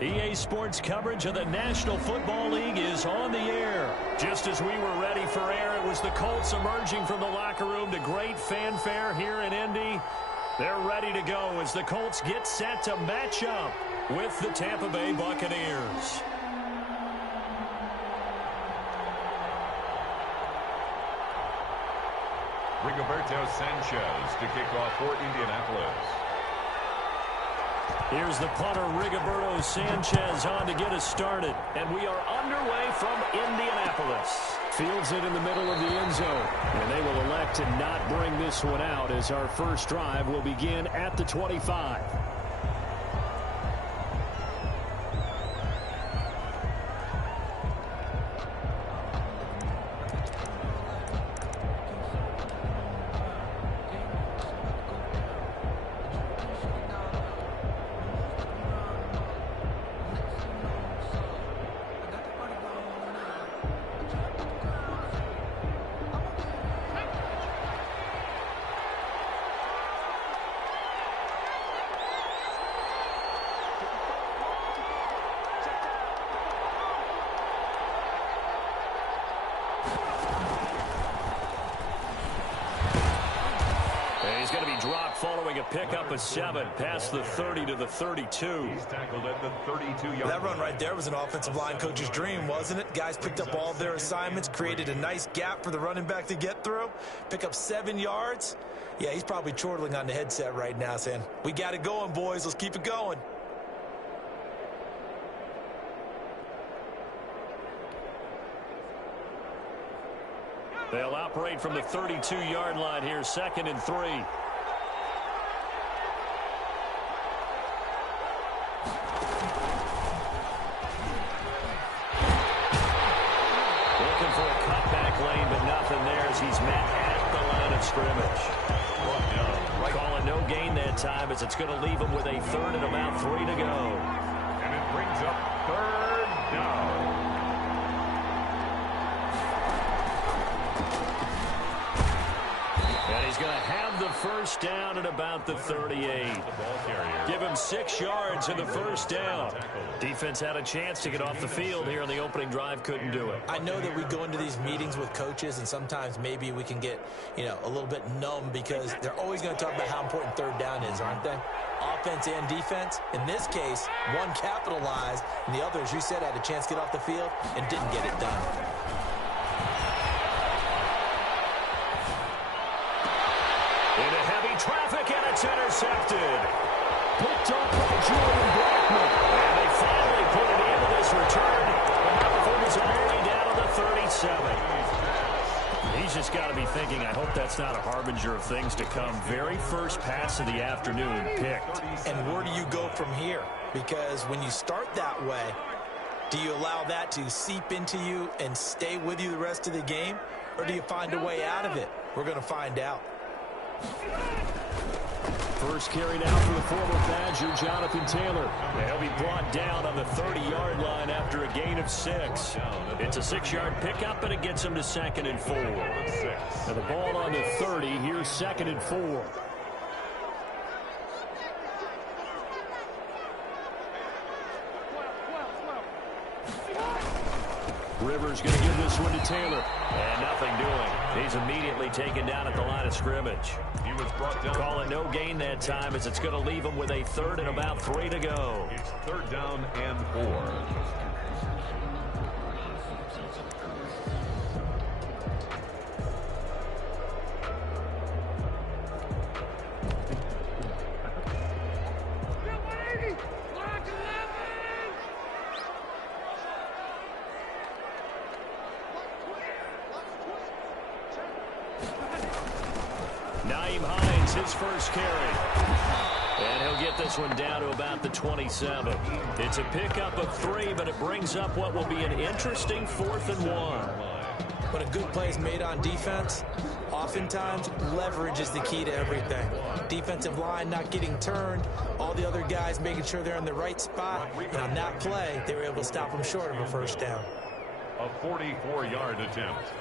EA Sports coverage of the National Football League is on the air. Just as we were ready for air, it was the Colts emerging from the locker room to great fanfare here in Indy. They're ready to go as the Colts get set to match up with the Tampa Bay Buccaneers. Rigoberto Sanchez to kick off for Indianapolis. Here's the punter, Rigoberto Sanchez, on to get us started. And we are underway from Indianapolis. Fields it in the middle of the end zone. And they will elect to not bring this one out as our first drive will begin at the 25. He's going to be dropped following a pickup of 7 past the 30 to the 32. He's tackled at the 32-yard line. That run right there was an offensive line coach's dream, wasn't it? Guys picked up all of their assignments, created a nice gap for the running back to get through, pick up 7 yards. Yeah, he's probably chortling on the headset right now saying, we got it going, boys. Let's keep it going. They'll operate from the 32-yard line here, 2nd and 3. Looking for a cutback lane, but nothing there as he's met at the line of scrimmage. Calling no gain that time as it's going to leave him with a 3rd and about 3 to go. And it brings up 3rd down. And he's going to have the first down at about the 38. Give him 6 yards in the first down. Defense had a chance to get off the field here on the opening drive, couldn't do it. I know that we go into these meetings with coaches, and sometimes maybe we can get, a little bit numb because they're always going to talk about how important 3rd down is, aren't they? Offense and defense. In this case, one capitalized, and the other, as you said, had a chance to get off the field and didn't get it done. Into heavy traffic, and it's intercepted. Picked up by Julian Blackman. And they finally put it into this return. But now it's all the way down to the 37. He's just got to be thinking, I hope that's not a harbinger of things to come. Very first pass of the afternoon picked. And where do you go from here? Because when you start that way, do you allow that to seep into you and stay with you the rest of the game? Or do you find a way out of it? We're going to find out. First carry now for the former Badger, Jonathan Taylor. He'll be brought down on the 30-yard line after a gain of 6. It's a 6-yard pickup, and it gets him to 2nd and 4. And the ball on the 30, here's 2nd and 4. Rivers going to give this one to Taylor. And nothing doing. He's immediately taken down at the line of scrimmage. He was brought down. Calling no gain that time as it's going to leave him with a 3rd and about 3 to go. It's 3rd down and 4. His first carry. And he'll get this one down to about the 27. It's a pickup of 3, but it brings up what will be an interesting 4th and 1. When a good play is made on defense, oftentimes leverage is the key to everything. Defensive line not getting turned, all the other guys making sure they're in the right spot. And on that play, they were able to stop them short of a first down. A 44-yard attempt.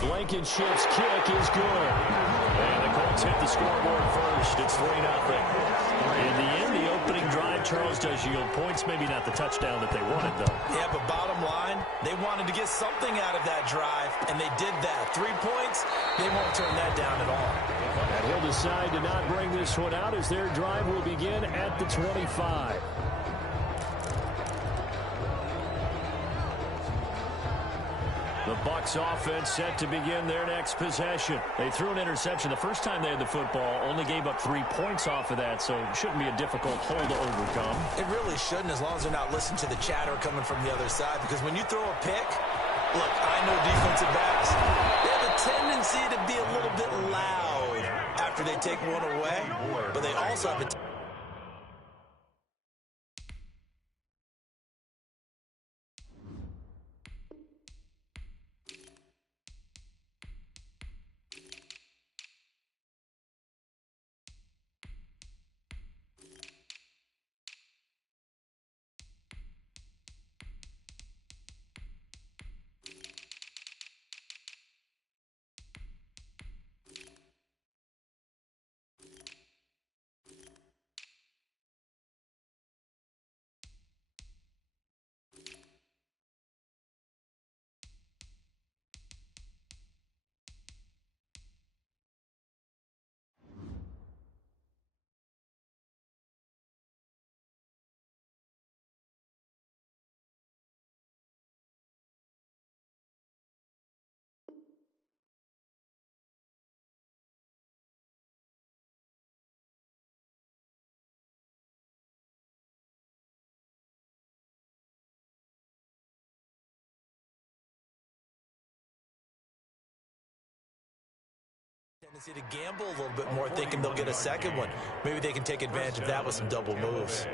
Blankenship's kick is good. And the Colts hit the scoreboard first. It's 3-0. In the end, the opening drive, Charles, does yield points. Maybe not the touchdown that they wanted, though. Yeah, but bottom line, they wanted to get something out of that drive, and they did that. 3 points, they won't turn that down at all. And he'll decide to not bring this one out as their drive will begin at the 25. The Bucs offense set to begin their next possession. They threw an interception the first time they had the football, only gave up 3 points off of that, so it shouldn't be a difficult hole to overcome. It really shouldn't, as long as they're not listening to the chatter coming from the other side, because when you throw a pick, look, I know defensive backs, they have a tendency to be a little bit loud after they take one away, but they also have a tendency to gamble a little bit more, thinking they'll get a second one. Maybe they can take advantage of that with some double moves.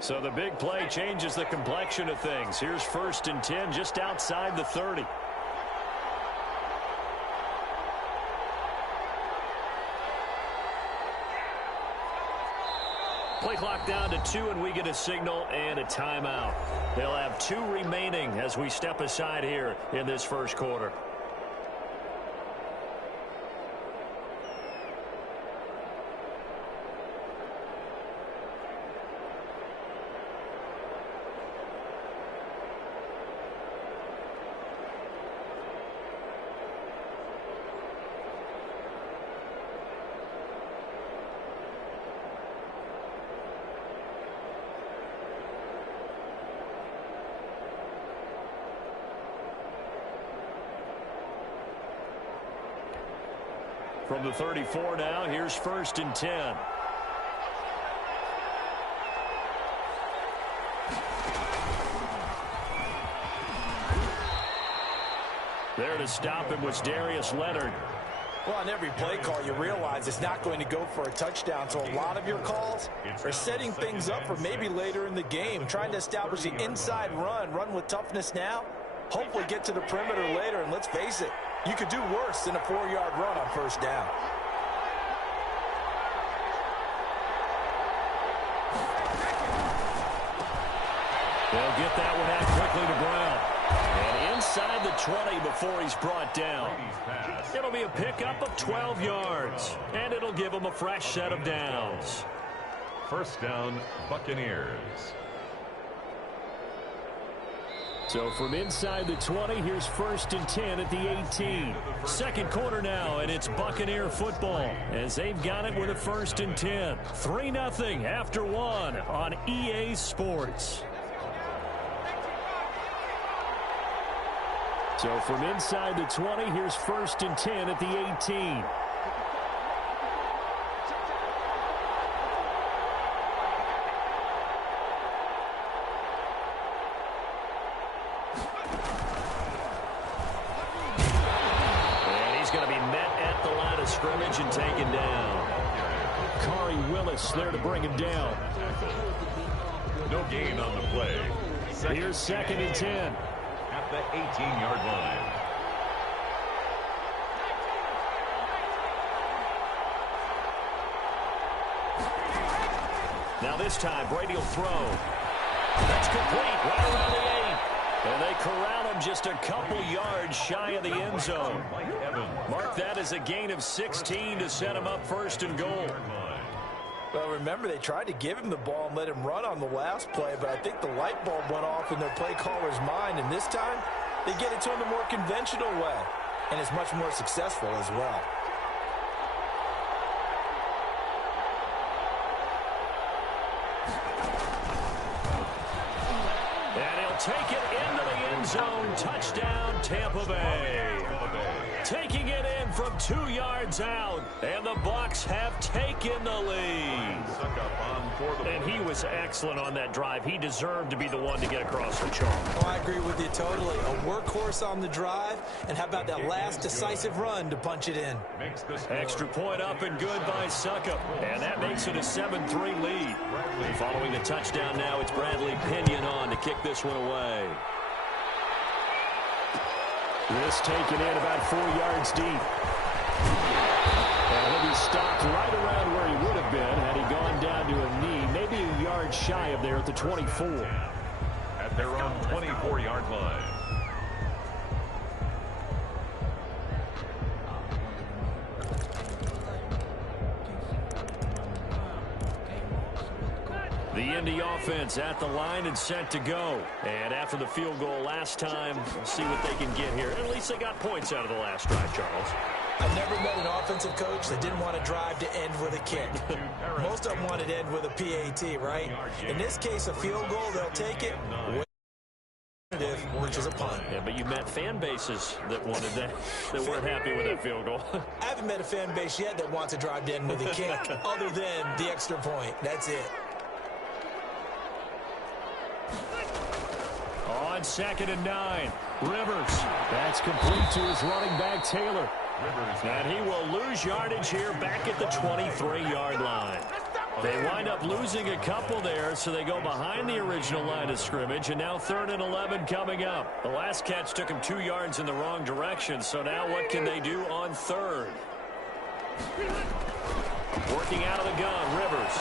So the big play changes the complexion of things. Here's 1st and 10 just outside the 30. Play clock down to 2, and we get a signal and a timeout. They'll have 2 remaining as we step aside here in this first quarter. From the 34 now, here's 1st and 10. There to stop him was Darius Leonard. Well, on every play call, you realize it's not going to go for a touchdown, so a lot of your calls are setting things up for maybe later in the game, trying to establish the inside run with toughness now, hopefully get to the perimeter later, and let's face it, you could do worse than a 4-yard run on 1st down. They'll get that one out quickly to Brown. And inside the 20 before he's brought down. It'll be a pickup of 12 yards. And it'll give him a fresh set of downs. 1st down, Buccaneers. So from inside the 20, here's 1st and 10 at the 18. Second quarter now, and it's Buccaneer football as they've got it with a 1st and 10. 3-0 after 1 on EA Sports. So from inside the 20, here's 1st and 10 at the 18. Scrimmage and taken down. Willis there to bring him down. No gain on the play. Here's 2nd and 10. the 18-yard line. Now this time, Brady will throw. That's complete, right around the 8. And they corral him just a couple yards shy of the end zone. Mark that as a gain of 16 to set him up first and goal. Well, remember, they tried to give him the ball and let him run on the last play, but I think the light bulb went off in their play caller's mind, and this time they get it to him the more conventional way, and it's much more successful as well. And he'll take it into the end zone. Touchdown, Tampa Bay. Taking it in from 2 yards out, and the Bucs have taken the lead. And he was excellent on that drive. He deserved to be the one to get across the chalk. Oh, I agree with you totally. A workhorse on the drive, and how about that last decisive run to punch it in? Extra point up and good by Succop, and that makes it a 7-3 lead. And following the touchdown now, it's Bradley Pinion on to kick this one away. This taken in about 4 yards deep. And he'll be stopped right around where he would have been had he gone down to a knee, maybe a yard shy of there at the 24. At their own 24-yard line. The Indy offense at the line and set to go. And after the field goal last time, we'll see what they can get here. At least they got points out of the last drive, Charles. I've never met an offensive coach that didn't want to drive to end with a kick. Most of them wanted to end with a PAT, right? In this case, a field goal, they'll take it, which is a punt. Yeah, but you met fan bases that wanted that weren't happy with that field goal. I haven't met a fan base yet that wants to drive to end with a kick other than the extra point. That's it. On 2nd and 9, Rivers. That's complete to his running back, Taylor. And he will lose yardage here back at the 23-yard line. They wind up losing a couple there, so they go behind the original line of scrimmage, and now 3rd and 11 coming up. The last catch took him 2 yards in the wrong direction, so now what can they do on 3rd? Working out of the gun, Rivers.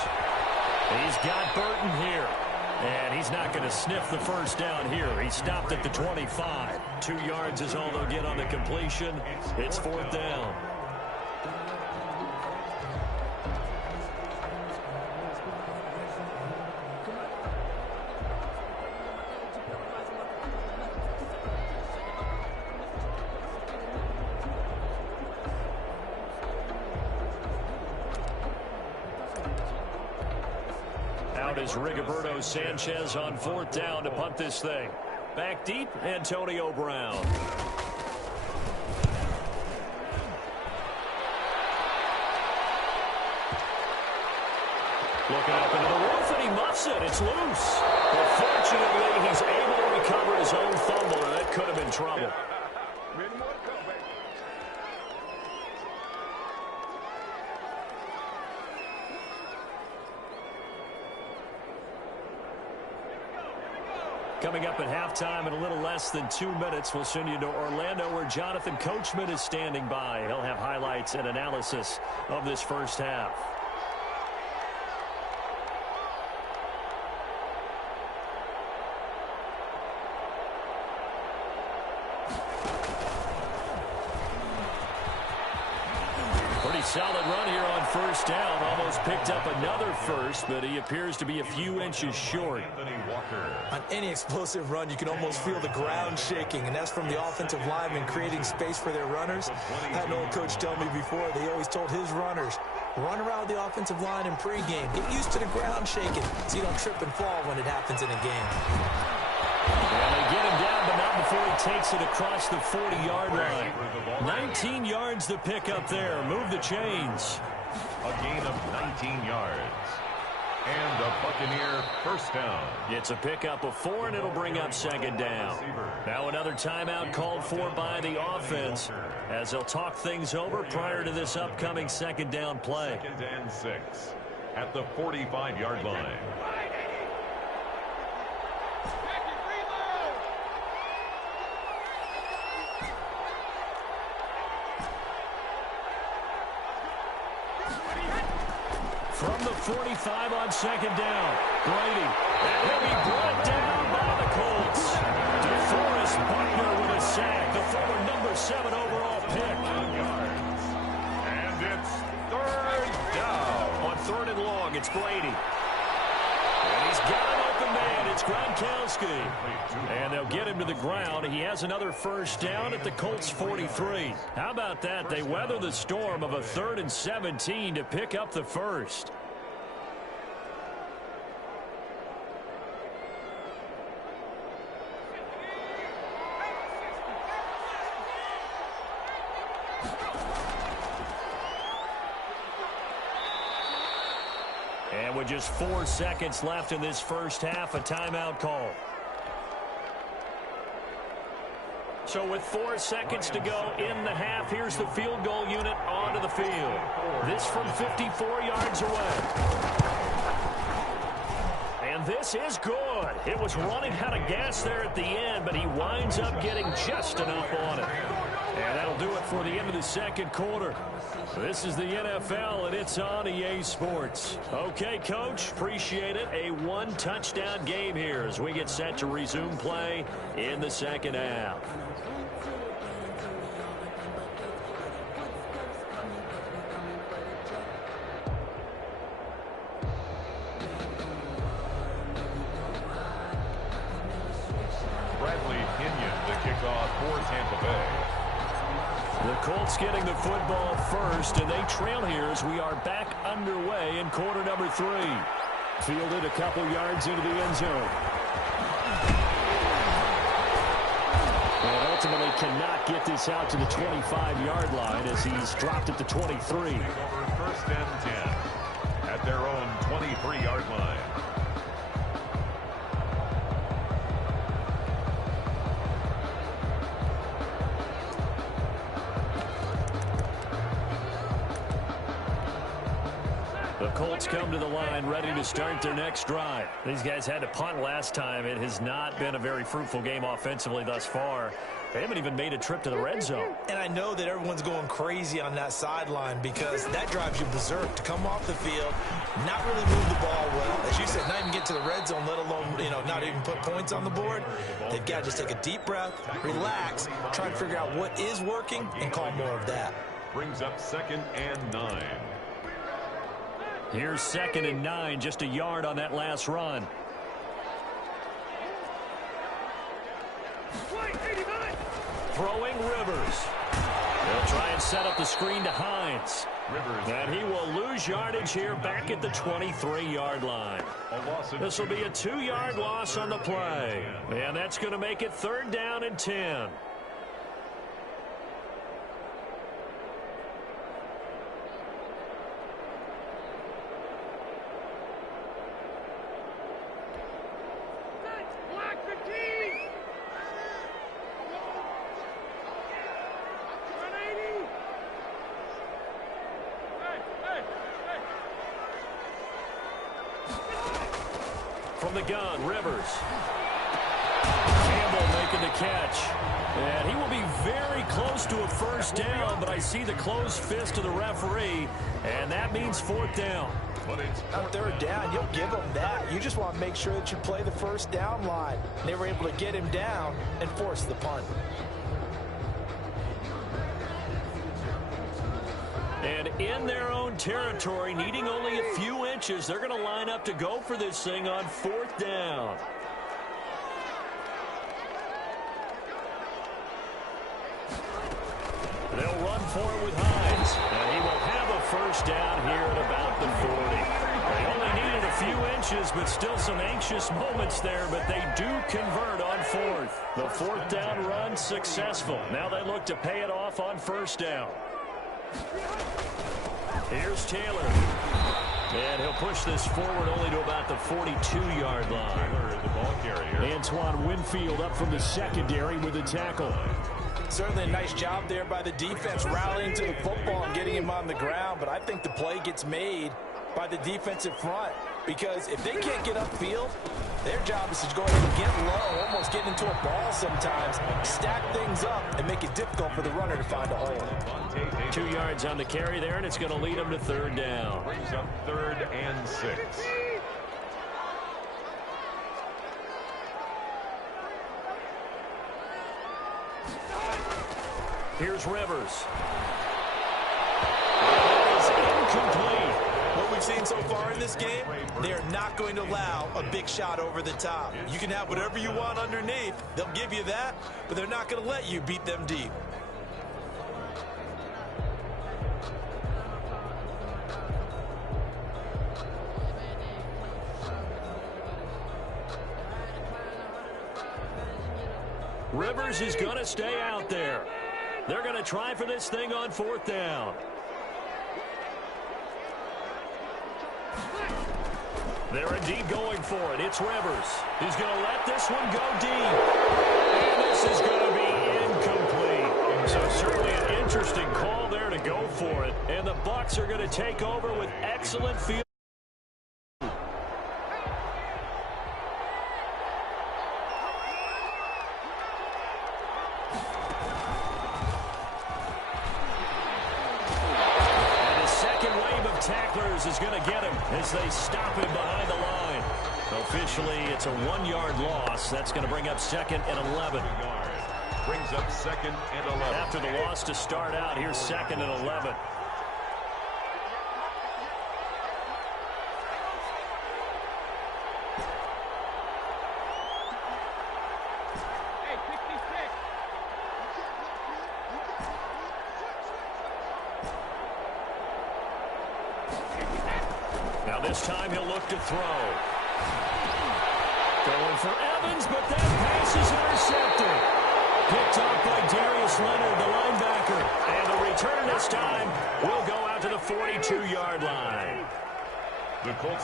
He's got Burton here. And he's not going to sniff the first down here. He stopped at the 25. 2 yards is all they'll get on the completion. It's 4th down. Out is Rigoberto Sanchez on 4th down to punt this thing. Back deep, Antonio Brown. Looking up into the roof, and he muffs it. It's loose. But fortunately, he's able to recover his own fumble, and that could have been trouble. Coming up at halftime in a little less than 2 minutes, we'll send you to Orlando where Jonathan Coachman is standing by. He'll have highlights and analysis of this first half. Solid run here on 1st down. Almost picked up another first, but he appears to be a few inches short. On any explosive run, you can almost feel the ground shaking, and that's from the offensive linemen creating space for their runners. I had an old coach tell me before, they always told his runners, run around the offensive line in pregame. Get used to the ground shaking so you don't trip and fall when it happens in a game. And they get him down, but not before he takes it across the 40-yard line. 19 yards to pick up there. Move the chains. A gain of 19 yards. And a Buccaneer first down. It's a pickup of 4, and it'll bring up 2nd down. Now another timeout called for by the offense as they'll talk things over prior to this upcoming 2nd down play. 2nd and 6 at the 45-yard line. 45 on second down. Brady. And he'll be brought down by the Colts. DeForest Buckner with a sack. The former number 7 overall pick. And it's third down. On third and long, it's Brady. And he's got an open man. It's Gronkowski. And they'll get him to the ground. He has another first down at the Colts 43. How about that? They weather the storm of a 3rd and 17 to pick up the first. And with just 4 seconds left in this first half, a timeout call. So with 4 seconds to go in the half, here's the field goal unit onto the field. This from 54 yards away. And this is good. It was running out of gas there at the end, but he winds up getting just enough on it. And that'll do it for the end of the second quarter. This is the NFL, and it's on EA Sports. Okay, Coach, appreciate it. A 1-touchdown game here as we get set to resume play in the second half. For Tampa Bay. The Colts getting the football first, and they trail here as we are back underway in quarter number 3. Fielded a couple yards into the end zone. And ultimately cannot get this out to the 25-yard line as he's dropped at the 23. First and 10 at their own 23-yard line. The Colts come to the line ready to start their next drive. These guys had to punt last time. It has not been a very fruitful game offensively thus far. They haven't even made a trip to the red zone. And I know that everyone's going crazy on that sideline because that drives you berserk to come off the field, not really move the ball well. As you said, not even get to the red zone, let alone, not even put points on the board. They've got to just take a deep breath, relax, try to figure out what is working, and call more of that. Brings up 2nd and 9. Here's 2nd and 9, just a yard on that last run. Throwing Rivers. They'll try and set up the screen to Hines. And he will lose yardage here back at the 23-yard line. This will be a 2-yard loss on the play. And that's going to make it 3rd down and 10. From the gun, Rivers. Campbell making the catch. And he will be very close to a first down, but I see the closed fist of the referee, and that means 4th down. But it's 3rd down. You'll give them that. You just want to make sure that you play the first down line. They were able to get him down and force the punt. And in their own territory, needing only a few inches, they're going to line up to go for this thing on 4th down. They'll run for it with Hines. And he will have a first down here at about the 40. They only needed a few inches, but still some anxious moments there, but they do convert on 4th. The 4th down run successful. Now they look to pay it off on 1st down. Here's Taylor. And he'll push this forward only to about the 42-yard line. The ball carrier. Antoine Winfield up from the secondary with a tackle. Certainly a nice job there by the defense rallying to the football and getting him on the ground, but I think the play gets made by the defensive front. because if they can't get upfield, their job is to go ahead and get low, almost get into a ball sometimes, stack things up, and make it difficult for the runner to find a hole. 2 yards on the carry there, and it's going to lead them to third down. Brings up 3rd and 6. Here's Rivers. It is incomplete. What we've seen so far in this game, they are not going to allow a big shot over the top. You can have whatever you want underneath. They'll give you that, but they're not going to let you beat them deep. Rivers is going to stay out there. They're going to try for this thing on 4th down. They're indeed going for it. It's Rivers. He's going to let this one go deep. And this is going to be incomplete. So certainly an interesting call there to go for it. And the Bucs are going to take over with excellent field. Tacklers is going to get him as they stop him behind the line. Officially, it's a 1-yard loss. That's going to bring up 2nd and 11. Brings up 2nd and 11. After the loss to start out, here's 2nd and 11. This time he'll look to throw. Going for Evans, but that pass is intercepted. Picked off by Darius Leonard, the linebacker. And the return this time will go out to the 42-yard line.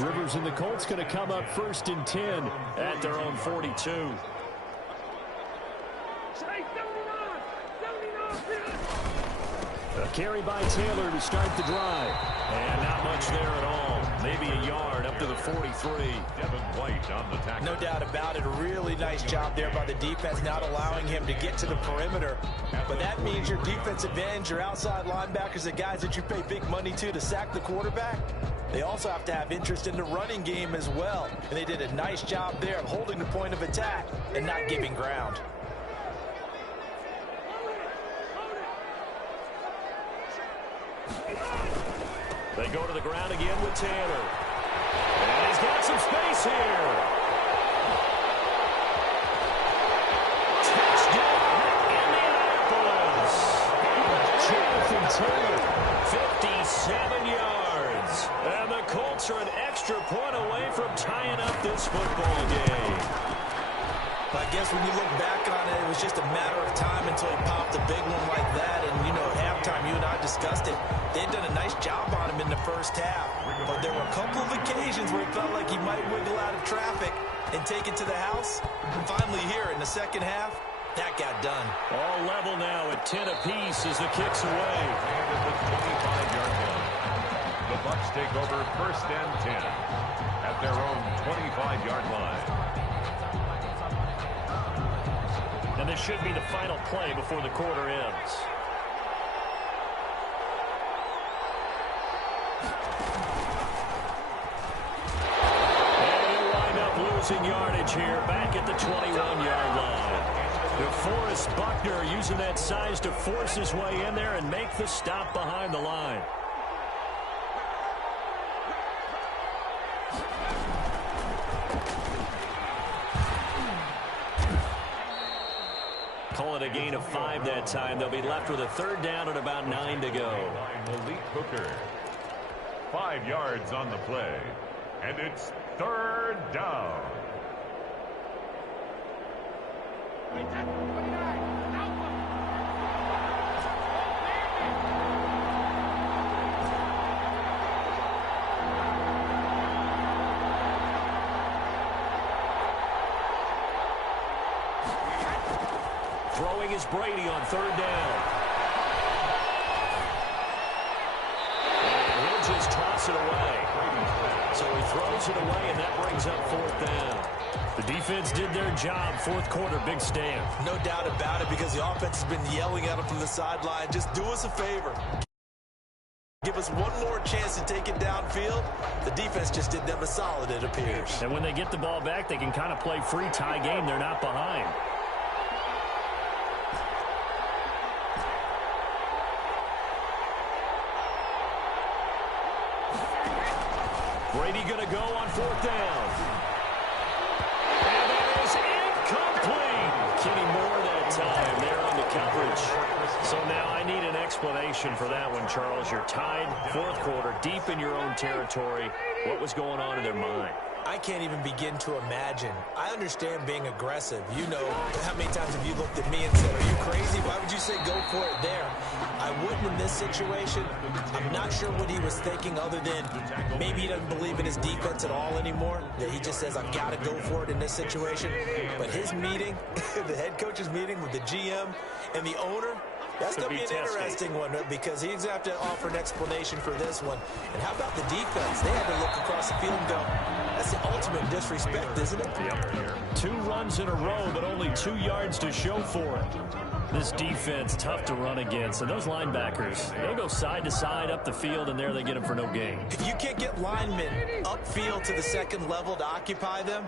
Rivers and the Colts going to come up 1st and 10 at their own 42. A carry by Taylor to start the drive. And not much there at all. Maybe a yard up to the 43. Devin White on the tackle. No doubt about it. A really nice job there by the defense, not allowing him to get to the perimeter. But that means your defensive ends, your outside linebackers, the guys that you pay big money to sack the quarterback, they also have to have interest in the running game as well. And they did a nice job there of holding the point of attack and not giving ground. They go to the ground again with Taylor. And he's got some space here. Touchdown, Indianapolis. Jonathan Taylor, 57 yards. And the Colts are an extra point away from tying up this football game. I guess when you look back on it, it was just a matter of time until he popped a big one like that. And, you know, at halftime, you and I discussed it. They'd done a nice job on him in the first half. But there were a couple of occasions where he felt like he might wiggle out of traffic and take it to the house. And finally here in the second half, that got done. All level now at 10 apiece as the kick's away. And at the 25-yard line, the Bucs take over 1st and 10 at their own 25-yard line. And this should be the final play before the quarter ends. And he'll wind up losing yardage here back at the 21-yard line. DeForest Buckner using that size to force his way in there and make the stop behind the line. Call it a gain of 5 that time. They'll be left with a 3rd down and about 9 to go. Malik Hooker. 5 yards on the play. And it's 3rd down. Throwing is Brady on 3rd down. And he'll just toss it away. So he throws it away, and that brings up 4th down. The defense did their job. 4th quarter, big stand. No doubt about it, because the offense has been yelling at him from the sideline. Just do us a favor. Give us one more chance to take it downfield. The defense just did them a solid, it appears. And when they get the ball back, they can kind of play free tie game. They're not behind. Brady going to go on 4th down. And that is incomplete. Kenny Moore that time there on the coverage. So now I need an explanation for that one, Charles. You're tied, 4th quarter, deep in your own territory. What was going on in their mind? I can't even begin to imagine. I understand being aggressive. You know, how many times have you looked at me and said, are you crazy? Why would you say go for it there? I wouldn't in this situation. I'm not sure what he was thinking, other than maybe he doesn't believe in his defense at all anymore, that he just says, I've got to go for it in this situation. But his meeting, the head coach's meeting with the GM and the owner, that's going to be an interesting one, because he's going to have to offer an explanation for this one. And how about the defense? They had to look across the field and go, that's the ultimate disrespect, isn't it? Yep. 2 runs in a row, but only 2 yards to show for it. This defense, tough to run against. And those linebackers, they'll go side to side up the field, and there they get them for no gain. If you can't get linemen upfield to the 2nd level to occupy them,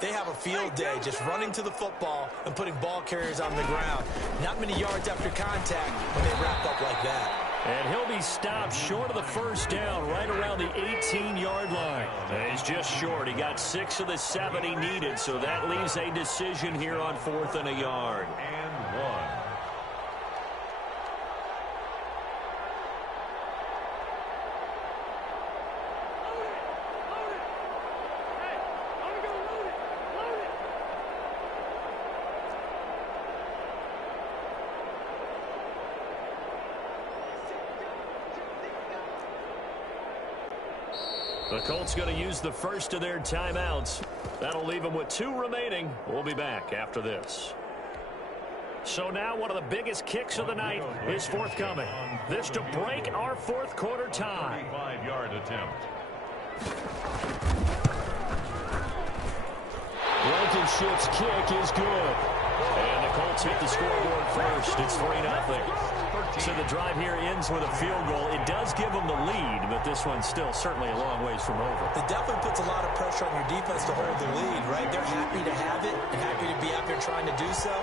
they have a field day just running to the football and putting ball carriers on the ground. Not many yards after contact when they wrap up like that. And he'll be stopped short of the 1st down, right around the 18-yard line. And he's just short. He got 6 of the 7 he needed, so that leaves a decision here on 4th and a yard. And 1. The Colts going to use the first of their timeouts. That'll leave them with 2 remaining. We'll be back after this. So now one of the biggest kicks of the night is forthcoming. This to break our 4th quarter tie. 35-yard attempt. Blankenship's kick is good. And the Colts hit the scoreboard first. It's 3-0. So the drive here ends with a field goal. It does give them the lead, but this one's still certainly a long ways from over. It definitely puts a lot of pressure on your defense to hold the lead, right? They're happy to have it and happy to be out there trying to do so.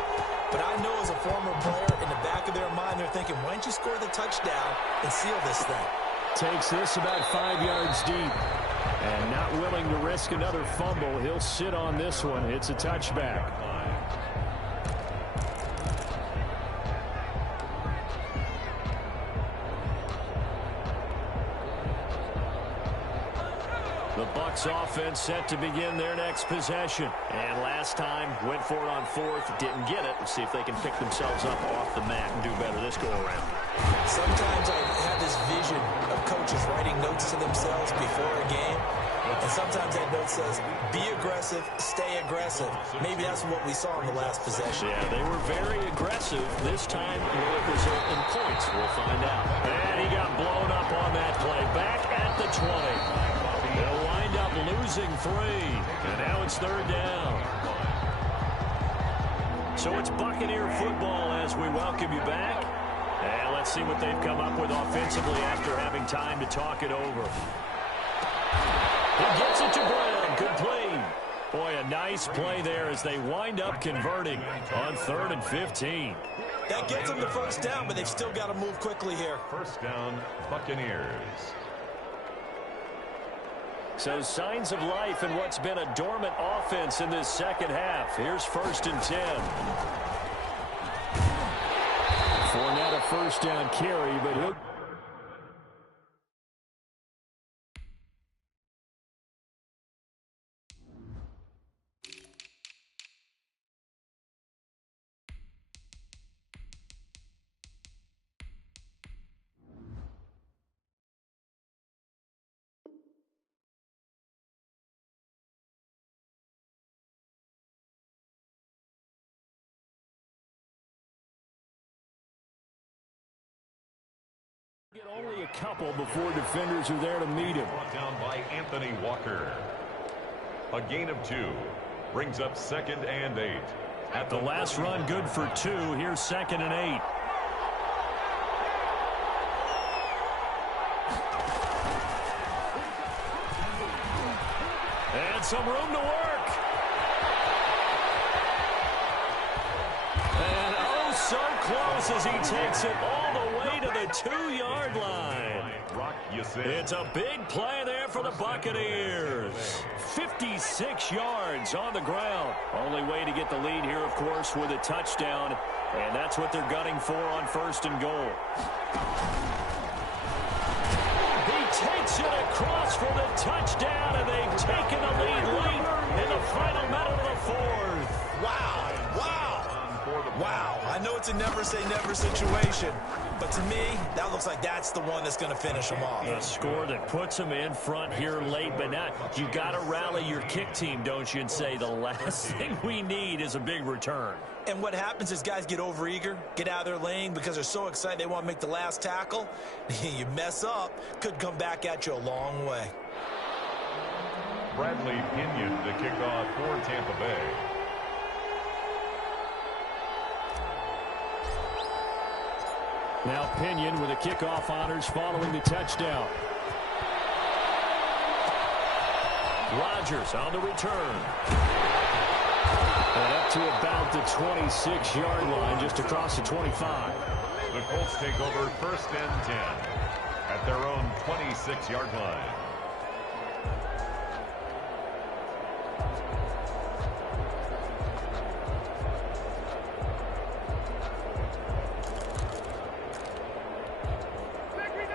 But I know as a former player, in the back of their mind, they're thinking, why don't you score the touchdown and seal this thing? Takes this about 5 yards deep. And not willing to risk another fumble. He'll sit on this one. It's a touchback. The Bucs offense set to begin their next possession. And last time, went for it on 4th, didn't get it. Let's see if they can pick themselves up off the mat and do better this go-around. Sometimes I have this vision of coaches writing notes to themselves before a game. And sometimes that note says, be aggressive, stay aggressive. Maybe that's what we saw in the last possession. Yeah, they were very aggressive. This time, will it result in points? We'll find out. And he got blown up on that play. Back at the 20. They'll wind up losing 3. And now it's 3rd down. So it's Buccaneer football as we welcome you back. And let's see what they've come up with offensively after having time to talk it over. He gets it to Brown. Good play. Boy, a nice play there as they wind up converting on 3rd and 15. That gets them the 1st down, but they've still got to move quickly here. 1st down, Buccaneers. So signs of life in what's been a dormant offense in this 2nd half. Here's 1st and 10. Fournette a 1st down carry, but he'll Only a couple before defenders are there to meet him. Brought down by Anthony Walker. A gain of 2 brings up 2nd and 8. At the last run good for 2. Here's 2nd and 8. And some room to work. And oh, so close as he takes it all the way to the 2-yard line. It's a big play there for the Buccaneers. 56 yards on the ground. Only way to get the lead here, of course, with a touchdown. And that's what they're gunning for on 1st and goal. He takes it across for the touchdown, and they've taken the lead late in the final minute of the 4th. Wow. Wow. I know it's a never-say-never situation, but to me, that looks like that's the one that's going to finish them off. A score that puts them in front here late, but now you got to rally your kick team, don't you, and say the last thing we need is a big return. And what happens is guys get overeager, get out of their lane because they're so excited they want to make the last tackle. You mess up, could come back at you a long way. Bradley Pinion to kick off for Tampa Bay. Now Pinion with the kickoff honors following the touchdown. Rodgers on the return. And up to about the 26-yard line, just across the 25. The Colts take over 1st and 10 at their own 26-yard line.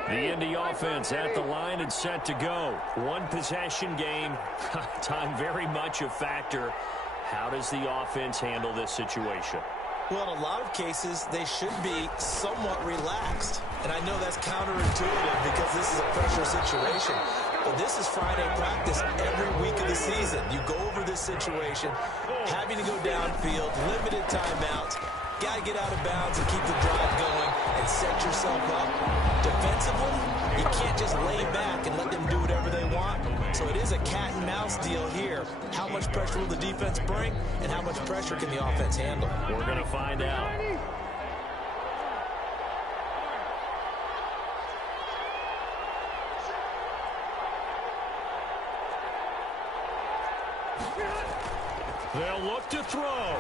The Indy offense at the line and set to go. One possession game. Time very much a factor. How does the offense handle this situation? Well, in a lot of cases, they should be somewhat relaxed. And I know that's counterintuitive because this is a pressure situation. But this is Friday practice every week of the season. You go over this situation, having to go downfield, limited timeouts. Got to get out of bounds and keep the drive going and set yourself up. Defensively, you can't just lay back and let them do whatever they want. So it is a cat and mouse deal here. How much pressure will the defense bring, and how much pressure can the offense handle? We're going to find out. They'll look to throw.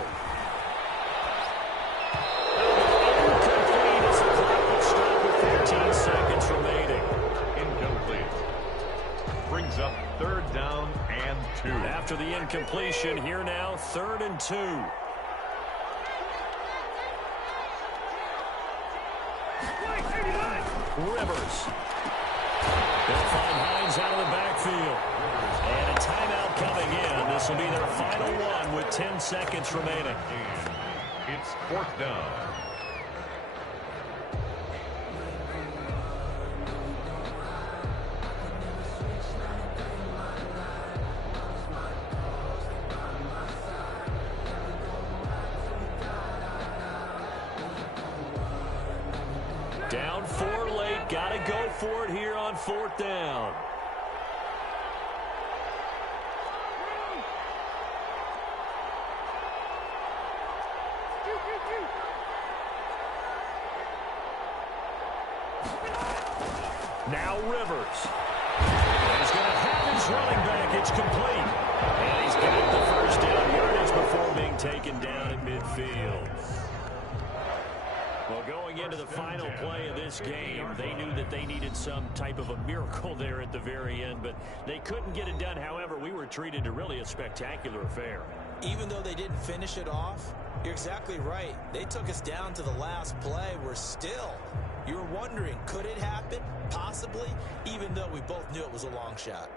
Incomplete as the clock will stop with 14 seconds remaining. Incomplete. Brings up 3rd down and 2. After the incompletion, here now, 3rd and 2. Rivers. They'll find Hines out of the backfield. And a timeout coming in. This will be their final one with 10 seconds remaining. It's 4th down. Down 4 late. Got to go for it here on 4th down. Now Rivers. He's going to have his running back. It's complete. And he's got the 1st down yardage before being taken down at midfield. Well, going into the final play of this game, they knew that they needed some type of a miracle there at the very end, but they couldn't get it done. However, we were treated to really a spectacular affair. Even though they didn't finish it off, you're exactly right. They took us down to the last play. We're still, you were wondering, could it happen? Possibly, even though we both knew it was a long shot.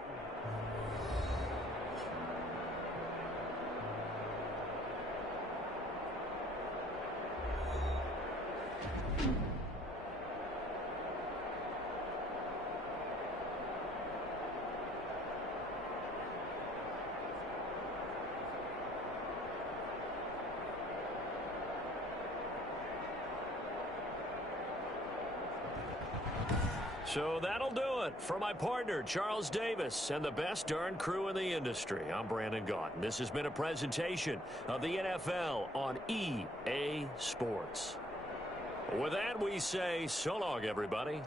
So that'll do it. For my partner, Charles Davis, and the best darn crew in the industry, I'm Brandon Gaudin. This has been a presentation of the NFL on EA Sports. With that, we say so long, everybody.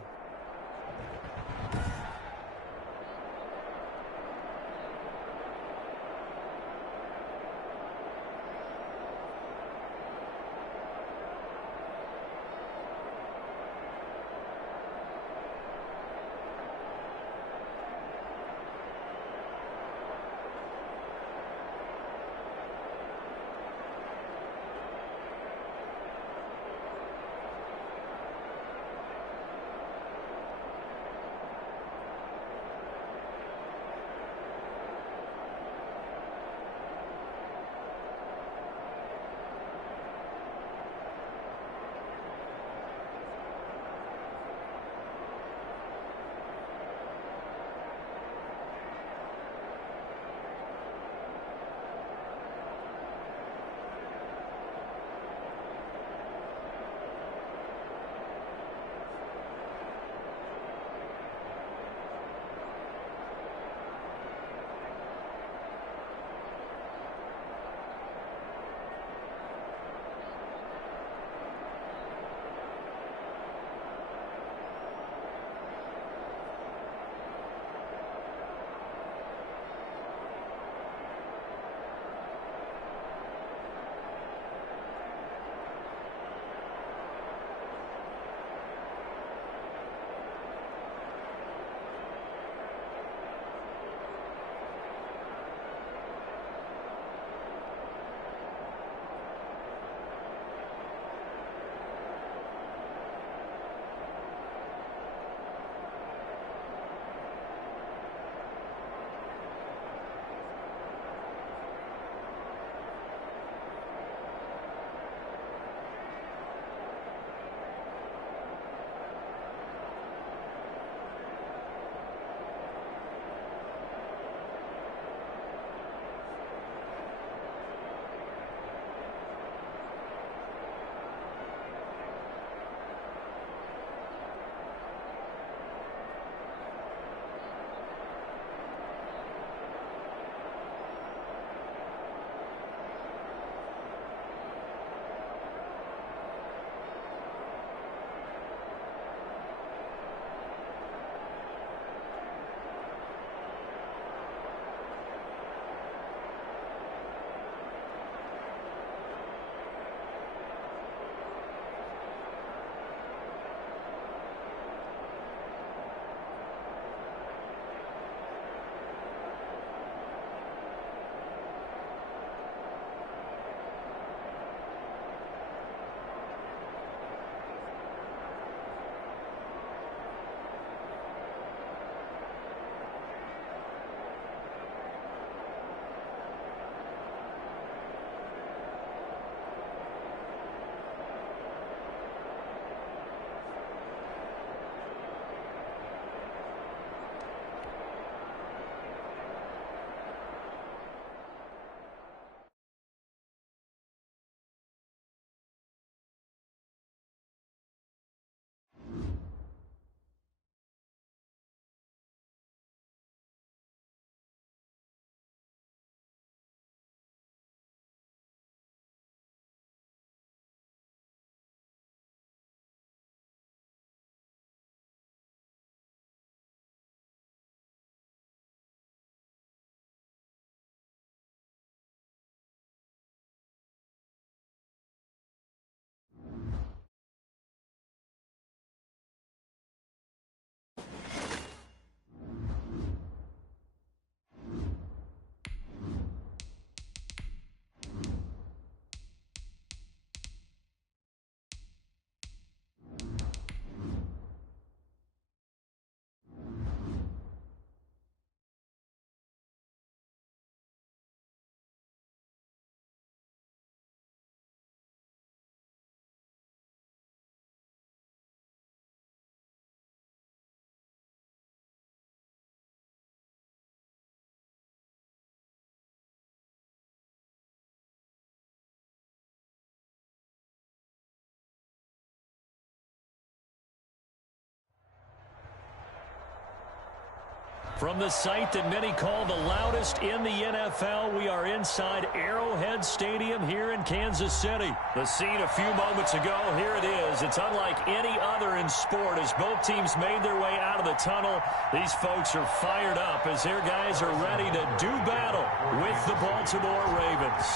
From the site that many call the loudest in the NFL, we are inside Arrowhead Stadium here in Kansas City. The scene a few moments ago, here it is. It's unlike any other in sport as both teams made their way out of the tunnel. These folks are fired up as their guys are ready to do battle with the Baltimore Ravens.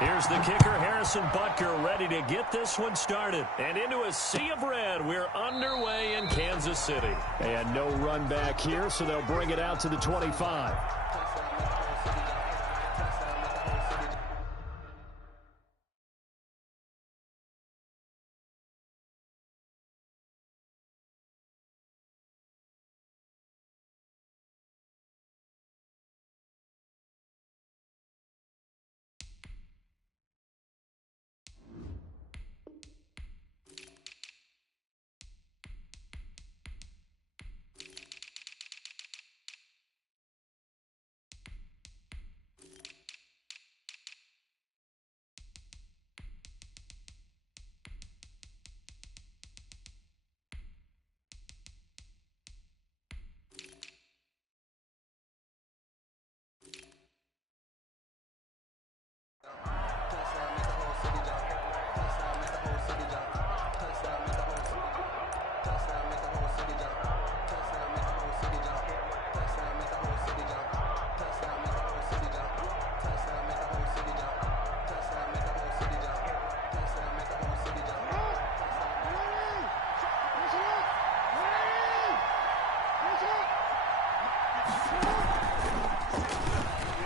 Here's the kicker, Harrison Butker, ready to get this one started. And into a sea of red, we're underway in Kansas City. And no run back here, so they'll bring it out to the 25.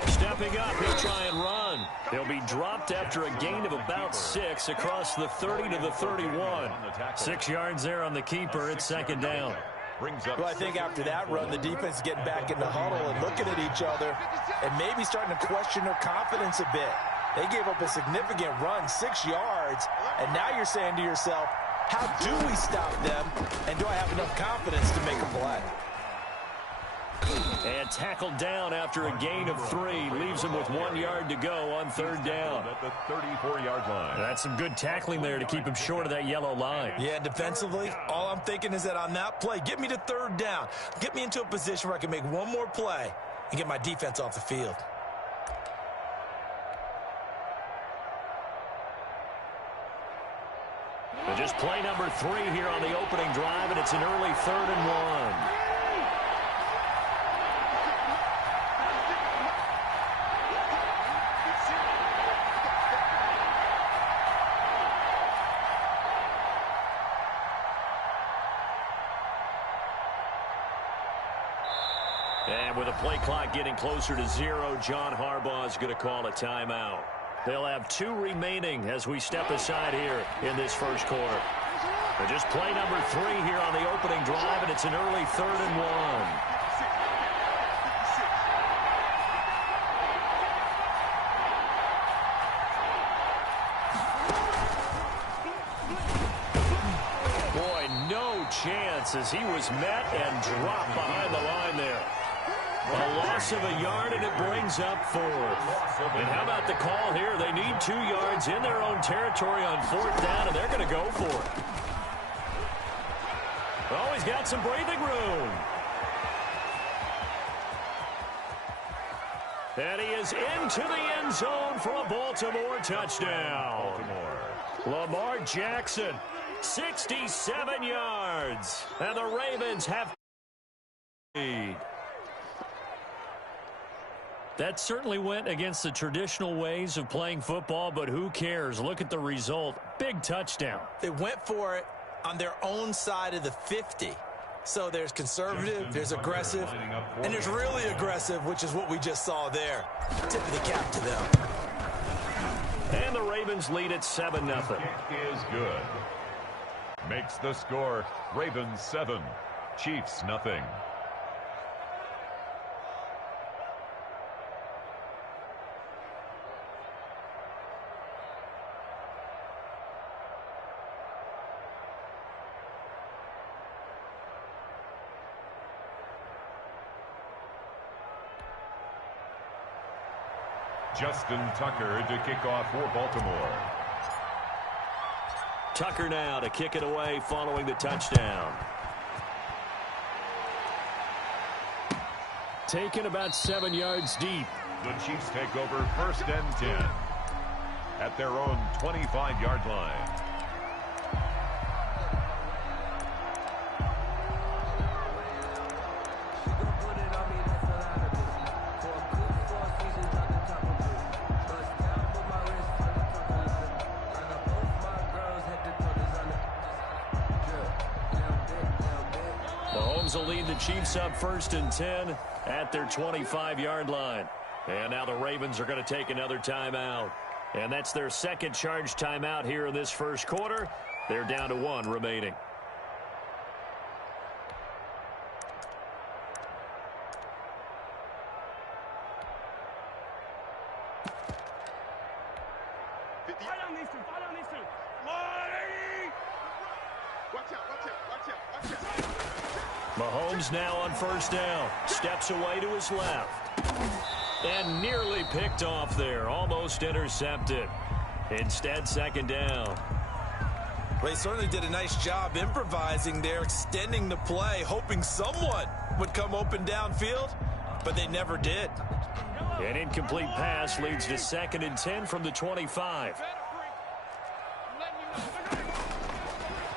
Stepping up, he'll try and run. He'll be dropped after a gain of about 6 across the 30 to the 31. 6 yards there on the keeper. It's second down. Well, I think after that run, the defense is getting back in the huddle and looking at each other and maybe starting to question their confidence a bit. They gave up a significant run, 6 yards, and now you're saying to yourself, how do we stop them, and do I have enough confidence to make a play? And tackled down after a gain of 3. Leaves him with 1 yard to go on third down. At the 34-yard line. That's some good tackling there to keep him short of that yellow line. Yeah, defensively, all I'm thinking is that on that play, get me to third down. Get me into a position where I can make one more play and get my defense off the field. But just play number 3 here on the opening drive, and it's an early 3rd and 1. And with the play clock getting closer to 0, John Harbaugh is going to call a timeout. They'll have 2 remaining as we step aside here in this first quarter. But just play number 3 here on the opening drive, and it's an early 3rd and 1. Boy, no chance as he was met and dropped behind the line there. A loss of a yard, and it brings up 4th. And how about the call here? They need 2 yards in their own territory on 4th down, and they're going to go for it. Oh, he's got some breathing room. And he is into the end zone for a Baltimore touchdown. Lamar Jackson, 67 yards. And the Ravens have lead. That certainly went against the traditional ways of playing football, but who cares? Look at the result. Big touchdown. They went for it on their own side of the 50. So there's conservative, there's aggressive, and there's really aggressive, which is what we just saw there. Tip of the cap to them. And the Ravens lead at 7-0. Is good. Makes the score Ravens 7, Chiefs nothing. Justin Tucker to kick off for Baltimore. Tucker now to kick it away following the touchdown. taken about 7 yards deep. The Chiefs take over 1st and 10 at their own 25-yard line. Mahomes will lead the Chiefs up 1st and 10 at their 25-yard line. And now the Ravens are going to take another timeout. And that's their second charge timeout here in this first quarter. They're down to 1 remaining. Mahomes now on 1st down. Steps away to his left. And nearly picked off there. Almost intercepted. Instead, 2nd down. Well, he certainly did a nice job improvising there, extending the play, hoping someone would come open downfield, but they never did. An incomplete pass leads to 2nd and 10 from the 25.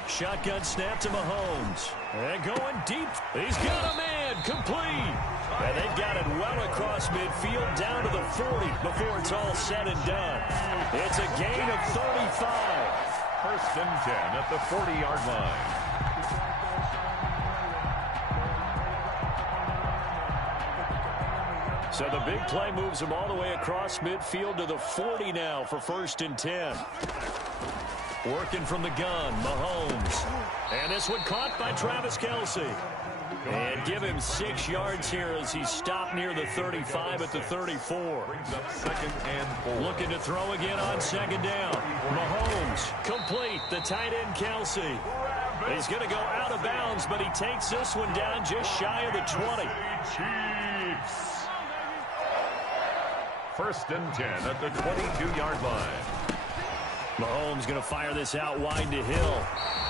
Shotgun snap to Mahomes. And going deep. He's got a man. Complete. And they've got it well across midfield down to the 40 before it's all said and done. It's a gain of 35. 1st and 10 at the 40-yard line. So the big play moves him all the way across midfield to the 40 now for 1st and 10. Working from the gun, Mahomes. And this one caught by Travis Kelce. And give him 6 yards here as he stopped near the 35 at the 34. Brings up 2nd and 4. Looking to throw again on 2nd down. Mahomes complete. The tight end Kelce. He's going to go out of bounds, but he takes this one down just shy of the 20. Chiefs. 1st and 10 at the 22-yard line. Mahomes going to fire this out wide to Hill.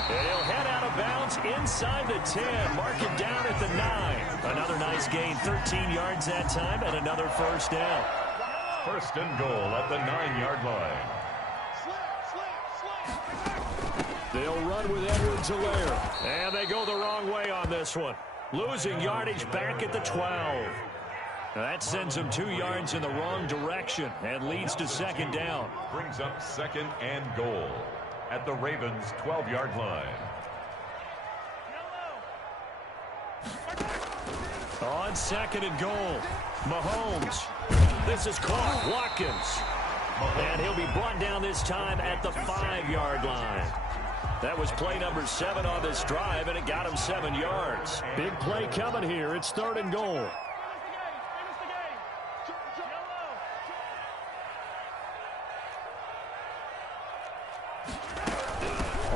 And he'll head out of bounds inside the 10. Mark it down at the 9. Another nice gain, 13 yards that time, and another 1st down. 1st and goal at the 9-yard line. They'll run with Edwards-Helaire. And they go the wrong way on this one. Losing yardage back at the 12. That sends him 2 yards in the wrong direction and leads to 2nd down. Brings up 2nd and goal at the Ravens' 12-yard line. On 2nd and goal, Mahomes. This is caught. Watkins. And he'll be brought down this time at the 5-yard line. That was play number 7 on this drive, and it got him 7 yards. Big play coming here. It's 3rd and goal.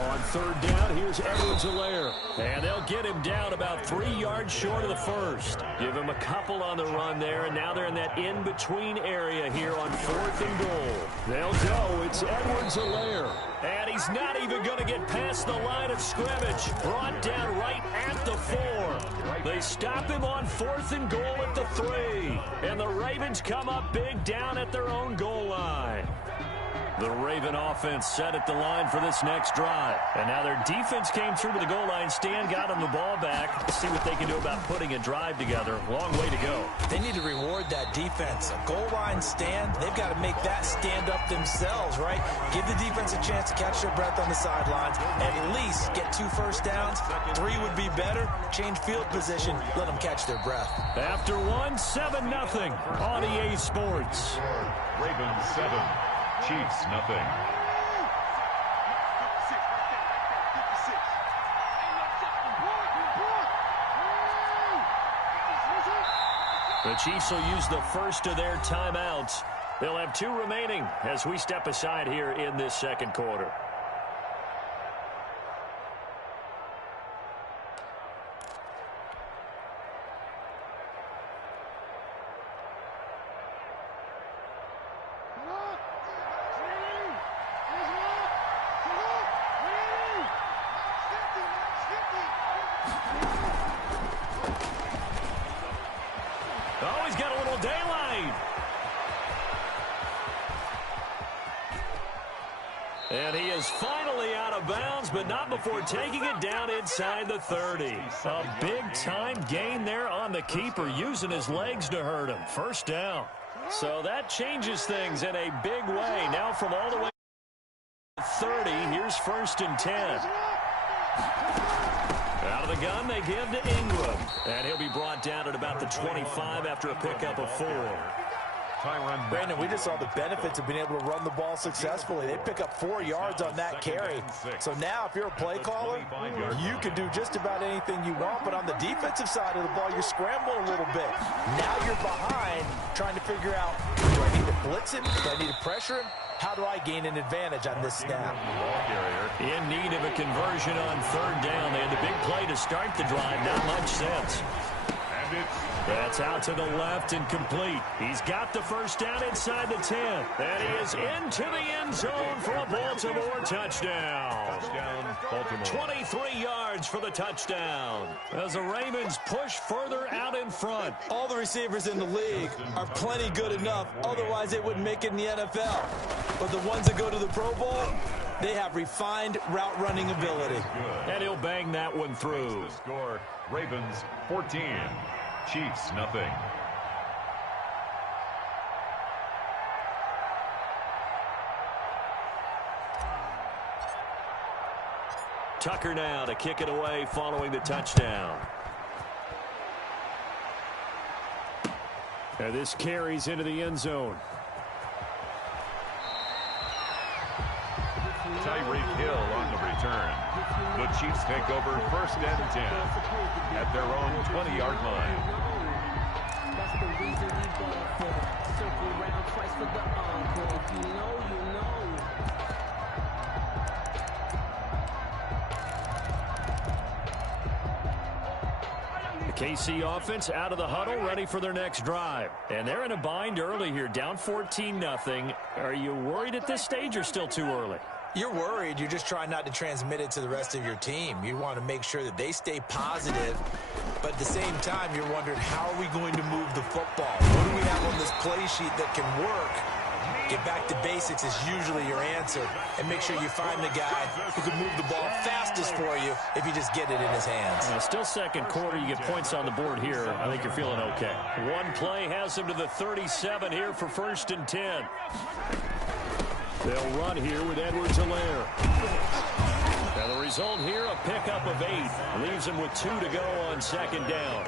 On 3rd down, here's Edwards-Helaire. And they'll get him down about 3 yards short of the 1st. Give him a couple on the run there, and now they're in that in-between area here on 4th and goal. They'll go. It's Edwards-Helaire. And he's not even going to get past the line of scrimmage. Brought down right at the 4. They stop him on 4th and goal at the 3. And the Ravens come up big down at their own goal line. The Raven offense set at the line for this next drive. And now their defense came through to the goal line stand, got them the ball back. Let's see what they can do about putting a drive together. Long way to go. They need to reward that defense. A goal line stand, they've got to make that stand up themselves, right? Give the defense a chance to catch their breath on the sidelines. At least get 2 first downs. 3 would be better. Change field position. Let them catch their breath. After 1, 7-0 on EA Sports. Ravens 7. Chiefs nothing. The Chiefs will use the first of their timeouts. They'll have 2 remaining as we step aside here in this second quarter. And he is finally out of bounds, but not before taking it down inside the 30. A big-time gain there on the keeper, using his legs to hurt him. First down. So that changes things in a big way. Now from all the way to 30, here's 1st and 10. Out of the gun, they give to Ingram. And he'll be brought down at about the 25 after a pickup of 4. Brandon, we just saw the benefits of being able to run the ball successfully. They pick up 4 yards on that carry. So now if you're a play caller, you can do just about anything you want. But on the defensive side of the ball, you're scrambling a little bit. Now you're behind trying to figure out, do I need to blitz him? Do I need to pressure him? How do I gain an advantage on this snap? In need of a conversion on 3rd down. They had the big play to start the drive. Not much sense. That's out to the left and complete. He's got the 1st down inside the 10. And he is into the end zone for a Baltimore touchdown. Touchdown, Baltimore. 23 yards for the touchdown. As the Ravens push further out in front. All the receivers in the league are plenty good enough. Otherwise, they wouldn't make it in the NFL. But the ones that go to the Pro Bowl, they have refined route running ability. And he'll bang that one through. The score, Ravens 14. Chiefs, nothing. Tucker now to kick it away following the touchdown. And this carries into the end zone. Tyreek Hill on the return. The Chiefs take over 1st and 10 at their own 20-yard line. That's the reason we ball for. Circle around twice for the encore. If you know, you know. The KC offense out of the huddle, ready for their next drive. And they're in a bind early here, down 14-0. Are you worried at this stage or still too early? You're worried. You're just trying not to transmit it to the rest of your team. You want to make sure that they stay positive. But at the same time, you're wondering, how are we going to move the football? What do we have on this play sheet that can work? Get back to basics is usually your answer. And make sure you find the guy who can move the ball fastest for you if you just get it in his hands. Still 2nd quarter. You get points on the board here. I think you're feeling okay. One play has him to the 37 here for 1st and 10. They'll run here with Edwards-Helaire. And the result here, a pickup of 8. Leaves him with 2 to go on 2nd down.